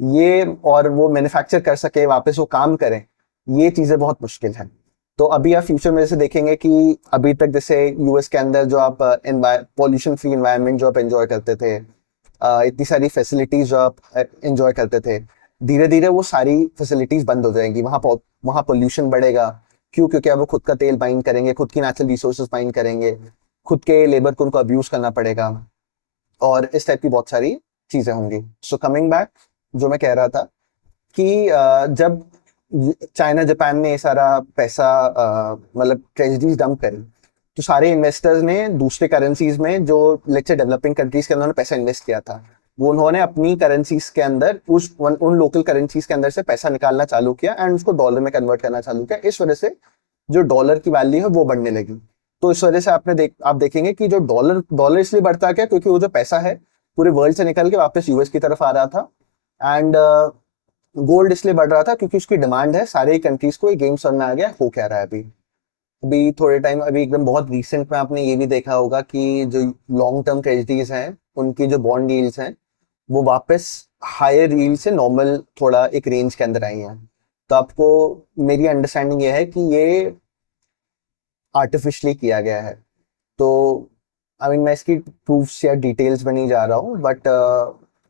ये, और वो मैन्युफैक्चर कर सके, वापस वो काम करें, ये चीजें बहुत मुश्किल है। तो अभी आप फ्यूचर में जैसे देखेंगे कि अभी तक जैसे यूएस के अंदर जो आप पॉल्यूशन फ्री एनवायरनमेंट जो आप एंजॉय करते थे, इतनी सारी फैसिलिटीज जो आप एंजॉय करते थे, धीरे धीरे वो सारी फैसिलिटीज बंद हो जाएंगी। वहाँ पोल्यूशन बढ़ेगा। क्यों? क्योंकि अब वो खुद का तेल माइन करेंगे, खुद की नेचुरल रिसोर्सेज माइन करेंगे, खुद के लेबर को उनको अब्यूज करना पड़ेगा, और इस टाइप की बहुत सारी चीजें होंगी। सो कमिंग बैक, जो मैं कह रहा था कि जब चाइना जापान ने ये सारा पैसा मतलब ट्रेजरीज डंप करी, तो सारे इन्वेस्टर्स ने दूसरे करेंसीज में, जो लेट्स से डेवलपिंग कंट्रीज के अंदर उन्होंने पैसा इन्वेस्ट किया था, वो उन्होंने अपनी करेंसीज के अंदर उन लोकल करेंसीज के अंदर से पैसा निकालना चालू किया एंड उसको डॉलर में कन्वर्ट करना चालू किया। इस वजह से जो डॉलर की वैल्यू है वो बढ़ने लगी। तो इस वजह से आप देखेंगे कि जो डॉलर डॉलर इसलिए बढ़ता गया क्योंकि वो जो पैसा है पूरे वर्ल्ड से निकल के वापस यूएस की तरफ आ रहा था। एंड गोल्ड इसलिए बढ़ रहा था क्योंकि उसकी डिमांड है, सारे कंट्रीज को ये गेम समझ में आ गया हो क्या रहा है। अभी अभी थोड़े टाइम, अभी एकदम बहुत रिसेंट में आपने ये भी देखा होगा कि जो लॉन्ग टर्म ट्रेजरीज हैं उनकी जो बॉन्ड यील्ड्स हैं वो वापस हायर यील्ड से नॉर्मल थोड़ा एक रेंज के अंदर आई हैं। तो आपको, मेरी अंडरस्टैंडिंग ये है कि ये आर्टिफिशियली किया गया है। तो आई मीन मैं इसकी प्रूफ्स या डिटेल्स में नहीं जा रहा हूँ, बट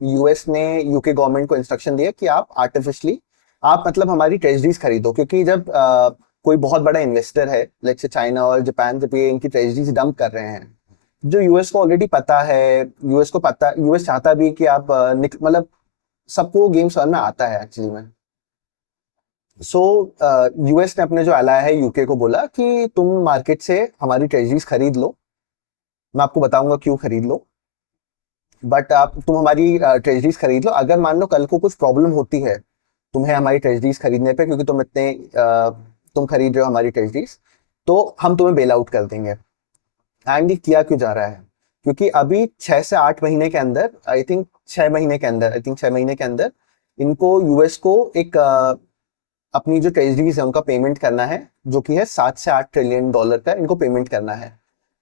यूएस ने यूके गवर्नमेंट को इंस्ट्रक्शन दिया कि आप आर्टिफिशियली, आप मतलब हमारी ट्रेजरीज खरीदो, क्योंकि जब कोई बहुत बड़ा इन्वेस्टर है लाइक से चाइना और जापान, जब ये इनकी ट्रेजरीज डंप कर रहे हैं, जो यूएस को ऑलरेडी पता है, यूएस चाहता भी कि आप मतलब सबको गेम समझ में आता है एक्चुअली में। सो यूएस ने अपने जो अलाय है यूके को बोला कि तुम मार्केट से हमारी ट्रेजरीज खरीद लो, मैं आपको बताऊंगा क्यों खरीद लो, बट तुम हमारी ट्रेजरीज खरीद लो। अगर मान लो कल को कुछ प्रॉब्लम होती है तुम्हें हमारी ट्रेजरीज खरीदने पे, क्योंकि तुम खरीद रहे हो हमारी ट्रेजरीज, तो हम तुम्हें बेल आउट कर देंगे। एंड ये किया क्यों जा रहा है? क्योंकि अभी 6 से 8 महीने के अंदर, आई थिंक 6 महीने के अंदर इनको, यूएस को एक अपनी जो ट्रेजरीज है उनका पेमेंट करना है, जो कि है $7 से $8 ट्रिलियन का इनको पेमेंट करना है।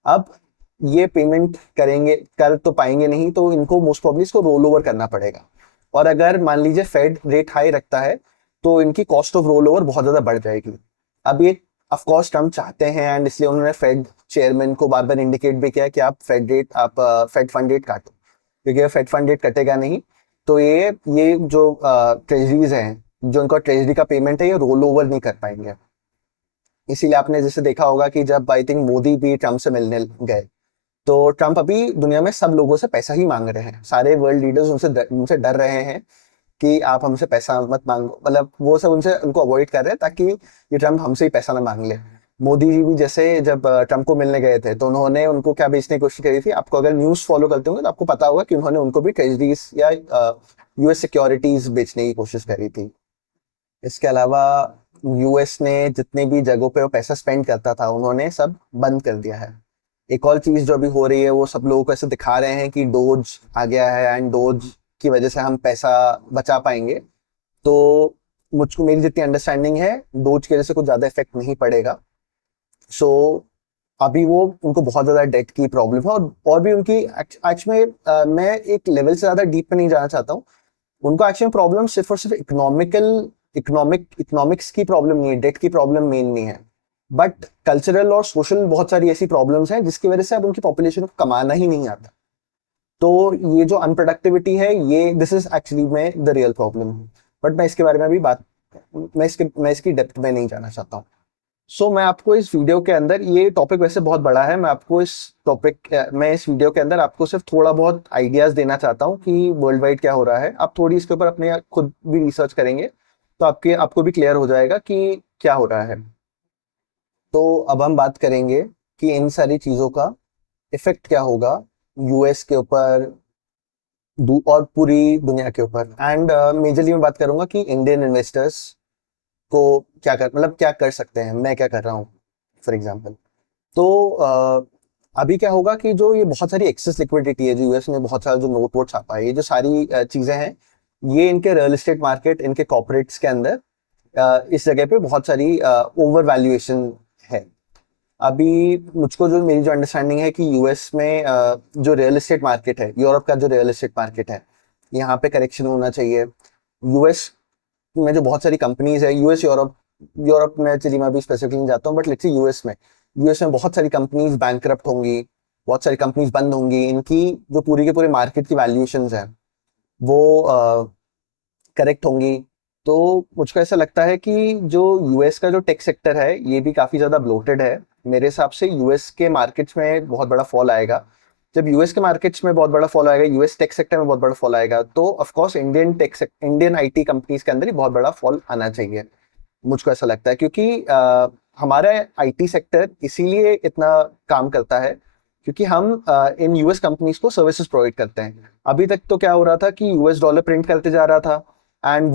अब ये पेमेंट कर तो पाएंगे नहीं, तो इनको मोस्ट प्रॉब्ली इसको रोल ओवर करना पड़ेगा। और अगर मान लीजिए फेड रेट हाई रखता है तो इनकी कॉस्ट ऑफ रोल ओवर बहुत ज्यादा बढ़ जाएगी। अब ये ऑफकोर्स ट्रम्प चाहते हैं, एंड इसलिए उन्होंने फेड चेयरमैन को बार बार इंडिकेट भी किया कि आप फेड फंड रेट काटो, क्योंकि फेड फंड रेट कटेगा नहीं तो ये जो ट्रेजरीज हैं, जो उनका ट्रेजरी का पेमेंट है, ये रोल ओवर नहीं कर पाएंगे। इसीलिए आपने जैसे देखा होगा कि जब आई थिंक मोदी भी ट्रम्प से मिलने गए, तो ट्रम्प अभी दुनिया में सब लोगों से पैसा ही मांग रहे हैं, सारे वर्ल्ड लीडर्स उनसे डर रहे हैं कि आप हमसे पैसा मत मांगो, मतलब वो सब उनको अवॉइड कर रहे हैं ताकि ये ट्रम्प हमसे ही पैसा ना मांग ले। मोदी जी भी जैसे जब ट्रम्प को मिलने गए थे तो उन्होंने उनको क्या बेचने की कोशिश करी थी, आपको अगर न्यूज फॉलो करते होंगे तो आपको पता होगा कि उन्होंने उनको भी ट्रेजरीज या यूएस सिक्योरिटीज बेचने की कोशिश करी थी। इसके अलावा यूएस ने जितने भी जगहों पे वो पैसा स्पेंड करता था उन्होंने सब बंद कर दिया है। एक और चीज जो अभी हो रही है, वो सब लोगों को ऐसे दिखा रहे हैं कि डोज आ गया है एंड डोज की वजह से हम पैसा बचा पाएंगे। तो मुझको, मेरी जितनी अंडरस्टैंडिंग है, डोज की वजह से कुछ ज्यादा इफेक्ट नहीं पड़ेगा। सो अभी वो, उनको बहुत ज्यादा डेट की प्रॉब्लम है, और भी उनकी एक्चुअली में मैं एक लेवल से ज्यादा डीप में नहीं जाना चाहता हूँ। उनको एक्चुअली प्रॉब्लम सिर्फ और सिर्फ इकोनॉमिक्स की प्रॉब्लम नहीं है, डेट की प्रॉब्लम मेन नहीं है, बट कल्चरल और सोशल बहुत सारी ऐसी प्रॉब्लम्स हैं जिसकी वजह से अब उनकी पॉपुलेशन को कमाना ही नहीं आता। तो ये जो अनप्रोडक्टिविटी है, ये दिस इज एक्चुअली में द रियल प्रॉब्लम। बट मैं इसके बारे में अभी मैं इसकी डेप्थ में नहीं जाना चाहता हूँ। सो मैं आपको इस वीडियो के अंदर, ये टॉपिक वैसे बहुत बड़ा है, मैं इस वीडियो के अंदर आपको सिर्फ थोड़ा बहुत आइडियाज देना चाहता हूँ कि वर्ल्ड वाइड क्या हो रहा है। आप थोड़ी इसके ऊपर अपने खुद भी रिसर्च करेंगे तो आपको भी क्लियर हो जाएगा कि क्या हो रहा है। तो अब हम बात करेंगे कि इन सारी चीजों का इफेक्ट क्या होगा यूएस के ऊपर, और पूरी दुनिया के ऊपर। एंड मेजरली मैं बात करूंगा कि इंडियन इन्वेस्टर्स को क्या कर सकते हैं, मैं क्या कर रहा हूँ फॉर एग्जाम्पल। तो अभी क्या होगा कि जो ये बहुत सारी एक्सेस लिक्विडिटी है, जो यूएस ने बहुत सारा जो नोट वोट छापा है, ये जो सारी चीजें हैं, ये इनके रियल एस्टेट मार्केट, इनके कॉर्पोरेट्स के अंदर इस जगह पे बहुत सारी ओवर वैल्यूएशन है। अभी मुझको जो मेरी जो अंडरस्टैंडिंग है कि यूएस में जो रियल एस्टेट मार्केट है, यूरोप का जो रियल एस्टेट मार्केट है, यहाँ पे करेक्शन होना चाहिए। यूएस में जो बहुत सारी कंपनीज है, यूएस यूरोप यूरोप में चलिए मैं अभी स्पेसिफिकली नहीं जाता हूँ, बट लेट्स से यूएस में बहुत सारी कंपनीज बैंकरप्ट होंगी, बहुत सारी कंपनीज बंद होंगी, इनकी जो पूरी के पूरे मार्केट की वैल्यूएशंस हैं वो करेक्ट होंगी। तो मुझको ऐसा लगता है कि जो यूएस का जो टेक सेक्टर है ये भी काफ़ी ज़्यादा ब्लोटेड है। मेरे हिसाब से यूएस के मार्केट्स में बहुत बड़ा फॉल आएगा। जब यूएस के मार्केट्स में बहुत बड़ा फॉल आएगा, यूएस टेक सेक्टर में बहुत बड़ा फॉल आएगा, तो of course Indian IT companies के अंदर ही बहुत बड़ा फॉल आना चाहिए। मुझको ऐसा लगता है क्योंकि हमारा आईटी सेक्टर इसीलिए इतना काम करता है क्योंकि हम इन यूएस कंपनीज को सर्विसेज प्रोवाइड करते हैं। अभी तक तो क्या हो रहा था कि यूएस डॉलर प्रिंट करते जा रहा था, एंड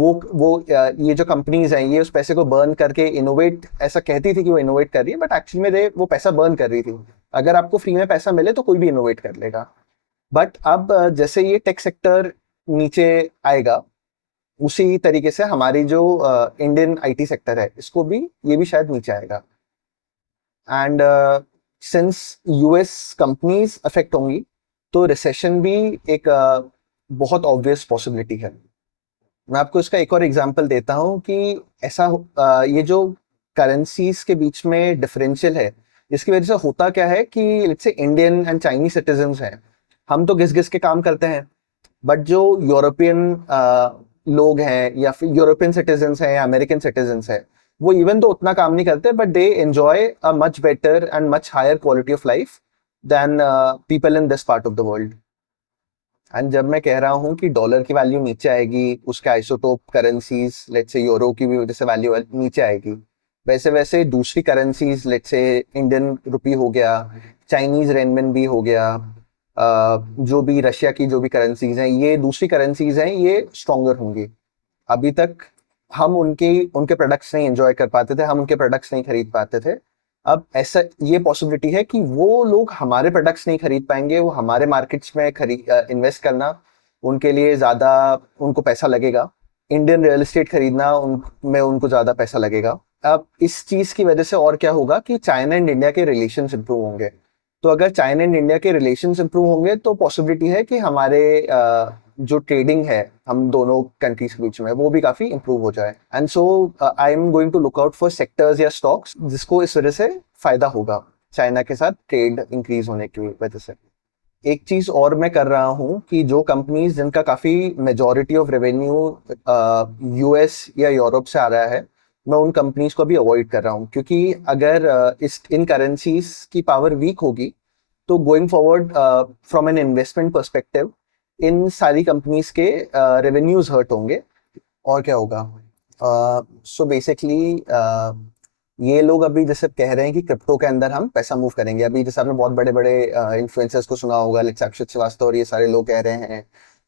ये जो कंपनीज हैं ये उस पैसे को बर्न करके इनोवेट, ऐसा कहती थी कि वो इनोवेट कर रही है, बट एक्चुअली में वो पैसा बर्न कर रही थी। अगर आपको फ्री में पैसा मिले तो कोई भी इनोवेट कर लेगा। बट अब जैसे ये टेक सेक्टर नीचे आएगा, उसी तरीके से हमारी जो इंडियन आईटी सेक्टर है इसको भी, ये भी शायद नीचे आएगा। And since US companies affect होंगी तो रिसेशन भी एक बहुत ऑब्वियस पॉसिबिलिटी है। मैं आपको इसका एक और एग्जांपल देता हूँ कि ये जो करेंसीज के बीच में डिफरेंशियल है, इसकी वजह से होता क्या है कि let's say Indian and Chinese citizens हैं, हम तो घिस घिस के काम करते हैं, बट जो यूरोपियन लोग हैं या फिर यूरोपियन सिटीजन्स हैं या अमेरिकन सिटीजन्स हैं, वो इवन तो उतना काम नहीं करते, but they enjoy a much better and much higher quality of life than people in this part of the world. And जब मैं कह रहा हूँ कि डॉलर की वैल्यू नीचे आएगी, उसके isotope currencies let's say euro की भी वजह से वैल्यू नीचे आएगी, वैसे वैसे दूसरी currencies let's say Indian rupee हो गया, चाइनीज रेनमिन भी हो गया, जो भी रशिया की जो भी करेंसीज हैं, ये दूसरी करेंसीज हैं, ये स्ट्रॉन्गर होंगी। अभी तक हम उनके उनके प्रोडक्ट्स नहीं एंजॉय कर पाते थे, हम उनके प्रोडक्ट्स नहीं खरीद पाते थे। अब ऐसा ये पॉसिबिलिटी है कि वो लोग हमारे प्रोडक्ट्स नहीं खरीद पाएंगे, वो हमारे मार्केट्स में इन्वेस्ट करना उनके लिए ज़्यादा, उनको पैसा लगेगा। इंडियन रियल एस्टेट खरीदना उनमें उनको ज़्यादा पैसा लगेगा। अब इस चीज़ की वजह से और क्या होगा कि चाइना एंड इंडिया के रिलेशंस इंप्रूव होंगे। तो अगर चाइना एंड इंडिया के रिलेशंस इंप्रूव होंगे तो पॉसिबिलिटी है कि हमारे जो ट्रेडिंग है हम दोनों कंट्रीज के बीच में, वो भी काफी इंप्रूव हो जाए। And so I am going to look out for sectors या स्टॉक्स जिसको इस वजह से फायदा होगा चाइना के साथ ट्रेड इंक्रीज होने की वजह से। एक चीज और मैं कर रहा हूँ कि जो कंपनीज जिनका काफी मेजोरिटी ऑफ रेवेन्यू यूएस या यूरोप से आ रहा है, मैं उन कंपनीज को भी अवॉइड कर रहा हूँ, क्योंकि अगर इन करेंसीज की पावर वीक होगी तो going forward from an investment perspective in सारी कंपनीज के रेवेन्यूज हर्ट होंगे। और क्या होगा, सो बेसिकली ये लोग अभी जैसे कह रहे हैं कि क्रिप्टो के अंदर हम पैसा मूव करेंगे। अभी जैसे आपने बहुत बड़े बड़े इन्फ्लुएंसर्स को सुना होगा, लाइक अक्षत श्रीवास्तव और ये सारे लोग कह रहे हैं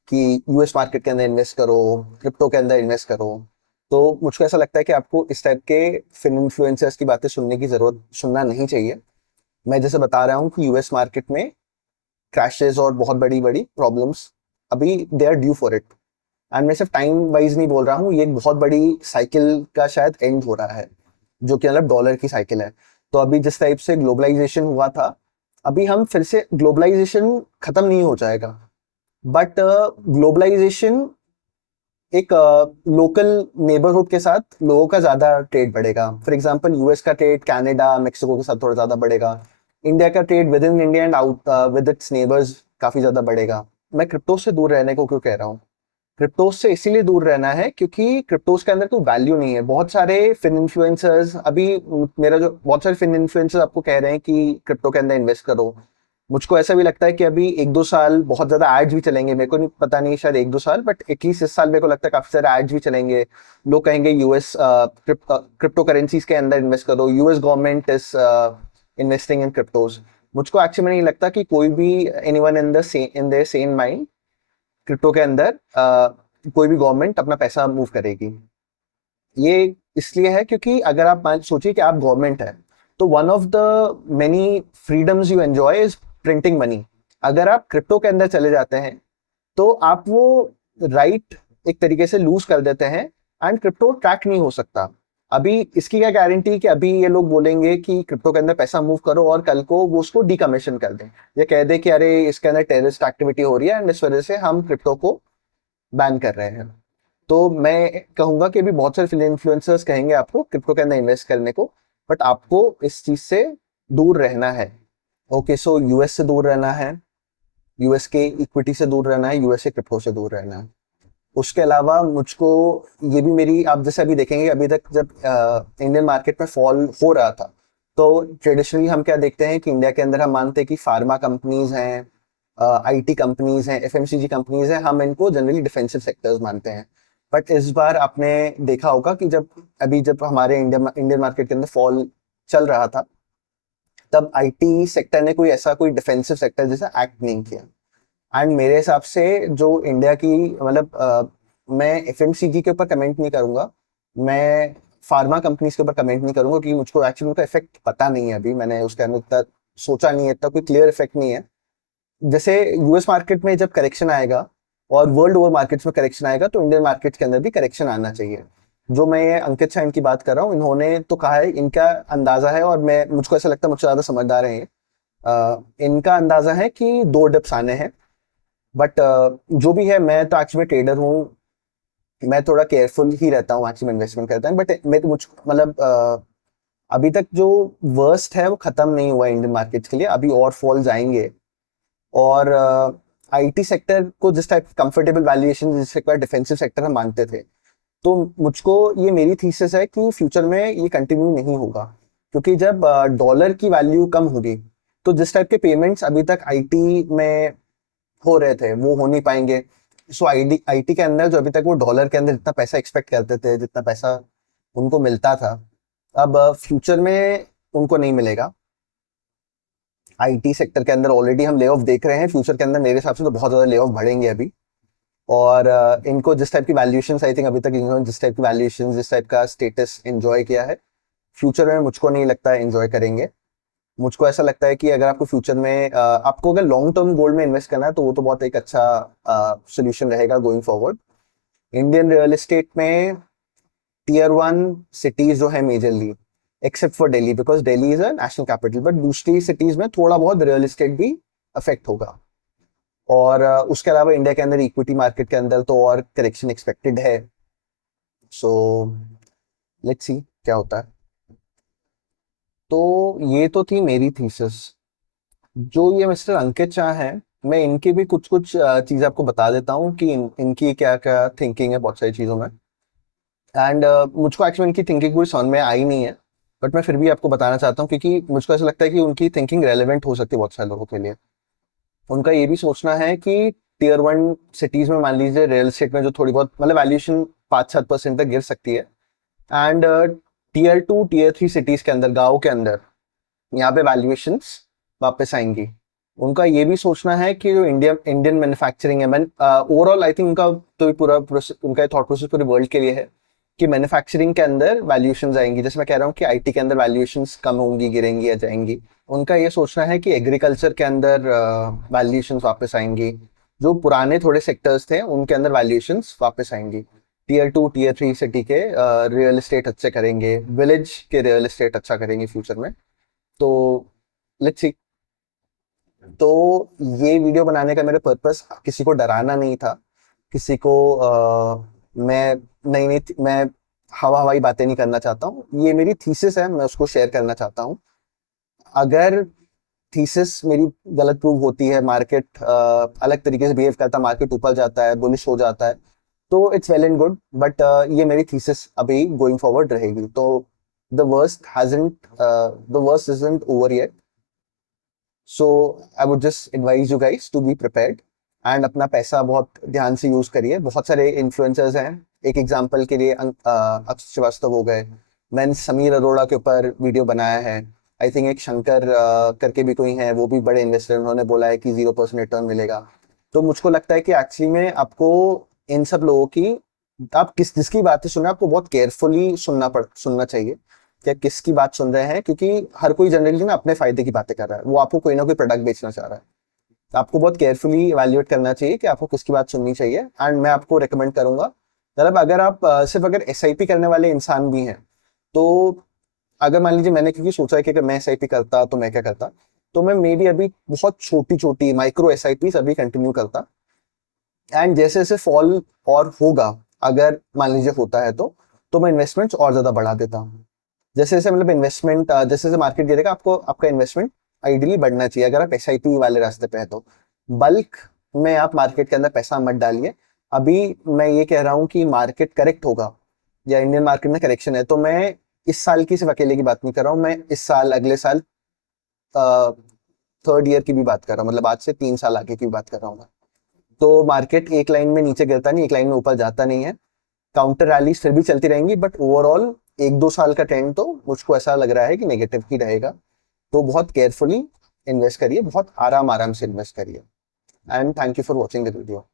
कि यूएस मार्केट के अंदर इन्वेस्ट करो, क्रिप्टो के अंदर इन्वेस्ट करो। तो मुझको ऐसा लगता है कि आपको इस टाइप के फिन इन्फ्लुएंसर्स की बातें सुनना नहीं चाहिए। मैं जैसे बता रहा हूँ कि यूएस मार्केट में क्रैशेस और बहुत बड़ी बड़ी प्रॉब्लम्स अभी they are due for it. And मैं सिर्फ टाइम वाइज नहीं बोल रहा हूँ, ये एक बहुत बड़ी साइकिल का शायद एंड हो रहा है, जो कि मतलब डॉलर की साइकिल है। तो अभी जिस टाइप से ग्लोबलाइजेशन हुआ था, अभी हम फिर से, ग्लोबलाइजेशन खत्म नहीं हो जाएगा, बट ग्लोबलाइजेशन एक लोकल नेबरहुड के साथ लोगों का ज्यादा ट्रेड बढ़ेगा। फॉर एग्जांपल यूएस का ट्रेड कनाडा मेक्सिको के साथ थोड़ा ज्यादा बढ़ेगा, इंडिया का trade with in India and out with its neighbours काफी ज्यादा बढ़ेगा। मैं क्रिप्टो से दूर रहने को क्यों कह रहा हूँ, क्रिप्टोज से इसीलिए दूर रहना है क्योंकि क्रिप्टोज के अंदर कोई वैल्यू नहीं है। बहुत सारे फिन इन्फ्लुएंसर्स अभी, मेरा जो बहुत सारे फिन इन्फ्लुएंसर्स आपको कह रहे हैं कि क्रिप्टो के अंदर इन्वेस्ट करो। मुझको ऐसा भी लगता है कि अभी 1-2 साल बहुत ज्यादा एड्स भी चलेंगे, मेरे को नहीं पता, नहीं शायद 1-2 साल, बट एटलीस्ट इस साल मेरे को लगता है काफी सारे एड्स भी चलेंगे। लोग कहेंगे यूएस क्रिप्टो करेंसीज के अंदर इन्वेस्ट करो, US government is investing in cryptos. मुझको एक्चुअली नहीं लगता कि कोई भी anyone in their Sen mind crypto के अंदर कोई भी गवर्नमेंट अपना पैसा मूव करेगी। ये इसलिए है क्योंकि अगर आप मान सोचिए कि आप गवर्नमेंट है, तो one of the many freedoms you enjoy is printing money. अगर आप क्रिप्टो के अंदर चले जाते हैं तो आप वो राइट एक तरीके से लूज कर देते हैं, एंड क्रिप्टो ट्रैक नहीं हो सकता। अभी इसकी क्या गारंटी कि अभी ये लोग बोलेंगे कि क्रिप्टो के अंदर पैसा मूव करो और कल को वो उसको डीकमीशन कर दें, या कह दे कि अरे इसके अंदर टेररिस्ट एक्टिविटी हो रही है एंड इस वजह से हम क्रिप्टो को बैन कर रहे हैं। तो मैं कहूंगा कि अभी बहुत सारे इन्फ्लुएंसर्स कहेंगे आपको क्रिप्टो के अंदर इन्वेस्ट करने को, बट आपको इस चीज से दूर रहना है। ओके, सो यूएस से दूर रहना है, यूएस के इक्विटी से दूर रहना है, यूएस के क्रिप्टो से दूर रहना है। उसके अलावा मुझको ये भी मेरी, आप जैसे अभी देखेंगे अभी तक जब इंडियन मार्केट में फॉल हो रहा था, तो ट्रेडिशनली हम क्या देखते हैं कि इंडिया के अंदर हम मानते हैं कि फार्मा कंपनीज हैं, आईटी कंपनीज हैं, एफएमसीजी कंपनीज हैं, हम इनको जनरली डिफेंसिव सेक्टर्स मानते हैं। बट इस बार आपने देखा होगा कि जब हमारे इंडियन मार्केट के अंदर फॉल चल रहा था, तब आईटी सेक्टर ने कोई डिफेंसिव सेक्टर जैसा एक्ट नहीं किया। एंड मेरे हिसाब से जो इंडिया की, मतलब मैं एफएमसीजी के ऊपर कमेंट नहीं करूंगा, मैं फार्मा कंपनीज के ऊपर कमेंट नहीं करूंगा, क्योंकि मुझको एक्चुअली उनका इफेक्ट पता नहीं है अभी, मैंने उसके अंदर इतना सोचा नहीं है, इतना कोई क्लियर इफेक्ट नहीं है। जैसे यूएस मार्केट में जब करेक्शन आएगा और वर्ल्ड ओवर मार्केट्स में करेक्शन आएगा, तो इंडियन मार्केट्स के अंदर भी करेक्शन आना चाहिए। जो मैं ये अंकित शाह इनकी बात कर रहा हूँ, इन्होंने तो कहा है, इनका अंदाजा है, और मैं मुझको ऐसा लगता है मुझसे ज्यादा समझदार है ये। इनका अंदाजा है कि 2 डिप्स आने हैं। बट जो भी है, मैं तो एक्चुअली ट्रेडर हूँ, मैं थोड़ा केयरफुल ही रहता हूँ एक्चुअली इन्वेस्टमेंट करता हूँ। बट मैं तो मुझ मतलब अभी तक जो वर्स्ट है वो खत्म नहीं हुआ इंडियन मार्केट्स के लिए, अभी और फॉल जाएंगे। और आईटी सेक्टर को जिस टाइप कंफर्टेबल वैल्यूएशन, जिसके बाद डिफेंसिव सेक्टर हम मानते थे, तो मुझको ये मेरी थीसिस है कि फ्यूचर में ये कंटिन्यू नहीं होगा। क्योंकि जब डॉलर की वैल्यू कम होगी, तो जिस टाइप के पेमेंट्स अभी तक आईटी में हो रहे थे वो हो नहीं पाएंगे। सो आईटी के अंदर जो अभी तक वो डॉलर के अंदर जितना पैसा एक्सपेक्ट करते थे, जितना पैसा उनको मिलता था, अब फ्यूचर में उनको नहीं मिलेगा। आईटी सेक्टर के अंदर ऑलरेडी हम ले ऑफ देख रहे हैं, फ्यूचर के अंदर मेरे हिसाब से तो बहुत ज्यादा ले ऑफ बढ़ेंगे अभी। और इनको जिस टाइप की वैल्यूएशन, आई थिंक अभी तक इन्होंने जिस टाइप की वैल्यूएशन, जिस टाइप का स्टेटस एंजॉय किया है, फ्यूचर में मुझको नहीं लगता है एंजॉय करेंगे। मुझको ऐसा लगता है कि अगर आपको फ्यूचर में आपको अगर लॉन्ग टर्म गोल्ड में इन्वेस्ट करना है, तो वो तो बहुत एक अच्छा सोल्यूशन रहेगा going forward. Indian real estate में टीयर 1 सिटीज जो है majorly, except for Delhi, because Delhi is a national capital, but दूसरी सिटीज में थोड़ा बहुत रियल एस्टेट भी अफेक्ट होगा। और उसके अलावा इंडिया के अंदर इक्विटी मार्केट के अंदर तो और करेक्शन एक्सपेक्टेड है। सो लेट्स सी क्या होता है। तो ये तो थी मेरी थीसिस। जो ये मिस्टर अंकित शाह हैं, मैं इनकी भी कुछ कुछ चीज़ आपको बता देता हूँ कि इनकी क्या क्या थिंकिंग है बहुत सारी चीज़ों में। एंड मुझको एक्चुअली इनकी थिंकिंग पूरी समझ में आई नहीं है, बट मैं फिर भी आपको बताना चाहता हूँ, क्योंकि मुझको ऐसा लगता है कि उनकी थिंकिंग रेलेवेंट हो सकती है बहुत सारे लोगों के लिए। उनका ये भी सोचना है कि टीयर 1 सिटीज में मान लीजिए रियल एस्टेट में जो थोड़ी बहुत मतलब वैल्यूएशन 5-7% तक गिर सकती है, एंड टीयर 2 टीयर 3 सिटीज के अंदर, गाँव के अंदर, यहाँ पे वैल्यूएशंस वापस आएंगी। उनका ये भी सोचना है कि जो इंडियन मैन्युफैक्चरिंग है, मैं ओवरऑल आई थिंक उनका तो ये पूरा उनका थॉट प्रोसेस पूरे वर्ल्ड के लिए है कि मैन्युफैक्चरिंग के अंदर वैल्यूएशंस आएंगी। जैसे मैं कह रहा हूँ कि आईटी के अंदर वैल्यूएशंस कम होंगी, गिरेंगी या जाएंगी, उनका ये सोचना है कि एग्रीकल्चर के अंदर वैल्यूएशंस वापस आएंगी। जो पुराने थोड़े सेक्टर्स थे उनके अंदर वैल्यूएशंस वापस आएंगी। टीयर 2 टीयर 3 सिटी के रियल एस्टेट अच्छे करेंगे, विलेज के रियल एस्टेट अच्छा करेंगे फ्यूचर में। तो लेट्स सी। तो ये वीडियो बनाने का मेरा पर्पस किसी को डराना नहीं था, किसी को मैं नहीं नहीं मैं हवा हवाई बातें नहीं करना चाहता हूँ। ये मेरी थीसिस है, मैं उसको शेयर करना चाहता हूँ। अगर थीसिस मेरी गलत प्रूव होती है, मार्केट अलग तरीके से बिहेव करता है, मार्केट ऊपर जाता है, बुलिश हो जाता है, तो it's well and good. But ये मेरी थीसिस अभी गोइंग फॉरवर्ड रहेगी। तो the worst isn't over yet. So I would just advise you guys to be prepared, and अपना पैसा बहुत ध्यान से यूज करिए। बहुत सारे इन्फ्लुएंसर्स हैं, एक एग्जांपल के लिए अक्षय श्रीवास्तव हो गए, मैंने समीर अरोड़ा के ऊपर वीडियो बनाया है। आई थिंक एक शंकर करके भी कोई है, वो भी बड़े इन्वेस्टर, उन्होंने बोला है कि 0% रिटर्न मिलेगा। तो मुझको लगता है कि एक्चुअली में आपको इन सब लोगों की, आप जिसकी बातें सुन रहे हैं, आपको बहुत केयरफुली सुनना चाहिए कि किसकी बात सुन रहे हैं, क्योंकि हर कोई जनरली ना अपने फायदे की बातें कर रहा है, वो आपको कोई ना कोई प्रोडक्ट बेचना चाह रहा है। तो आपको बहुत केयरफुली इवैल्यूएट करना चाहिए कि आपको किसकी बात सुननी चाहिए। एंड मैं आपको रिकमेंड करूंगा, मतलब अगर आप सिर्फ अगर एसआईपी करने वाले इंसान भी हैं, तो अगर मान लीजिए मैंने क्योंकि सोचा है कि अगर मैं एसआईपी करता तो मैं क्या करता, तो मैं मे बी अभी बहुत छोटी छोटी माइक्रो एसआईपी अभी कंटिन्यू करता। एंड जैसे जैसे फॉल और होगा, अगर मान लीजिए होता है तो मैं इन्वेस्टमेंट्स और ज्यादा बढ़ा देता हूँ। जैसे जैसे मतलब इन्वेस्टमेंट जैसे जैसे मार्केट गिरेगा, आपको आपका इन्वेस्टमेंट आइडियली बढ़ना चाहिए अगर आप एसआईपी वाले रास्ते पे है तो। बल्क में आप मार्केट के अंदर पैसा मत डालिए। अभी मैं ये कह रहा हूँ कि मार्केट करेक्ट होगा या इंडियन मार्केट में करेक्शन है, तो मैं इस साल की सिर्फ अकेले की बात नहीं कर रहा हूँ, मैं इस साल, अगले साल, थर्ड ईयर की भी बात कर रहा हूँ, मतलब आज से 3 साल आगे की भी बात कर रहा हूँ मैं। तो मार्केट एक लाइन में नीचे गिरता नहीं, एक लाइन में ऊपर जाता नहीं है। काउंटर रैलीज फिर भी चलती रहेंगी, बट ओवरऑल 1-2 साल का ट्रेंड तो मुझको ऐसा लग रहा है कि नेगेटिव ही रहेगा। तो बहुत केयरफुली इन्वेस्ट करिए, बहुत आराम आराम से इन्वेस्ट करिए। And thank you for watching the video.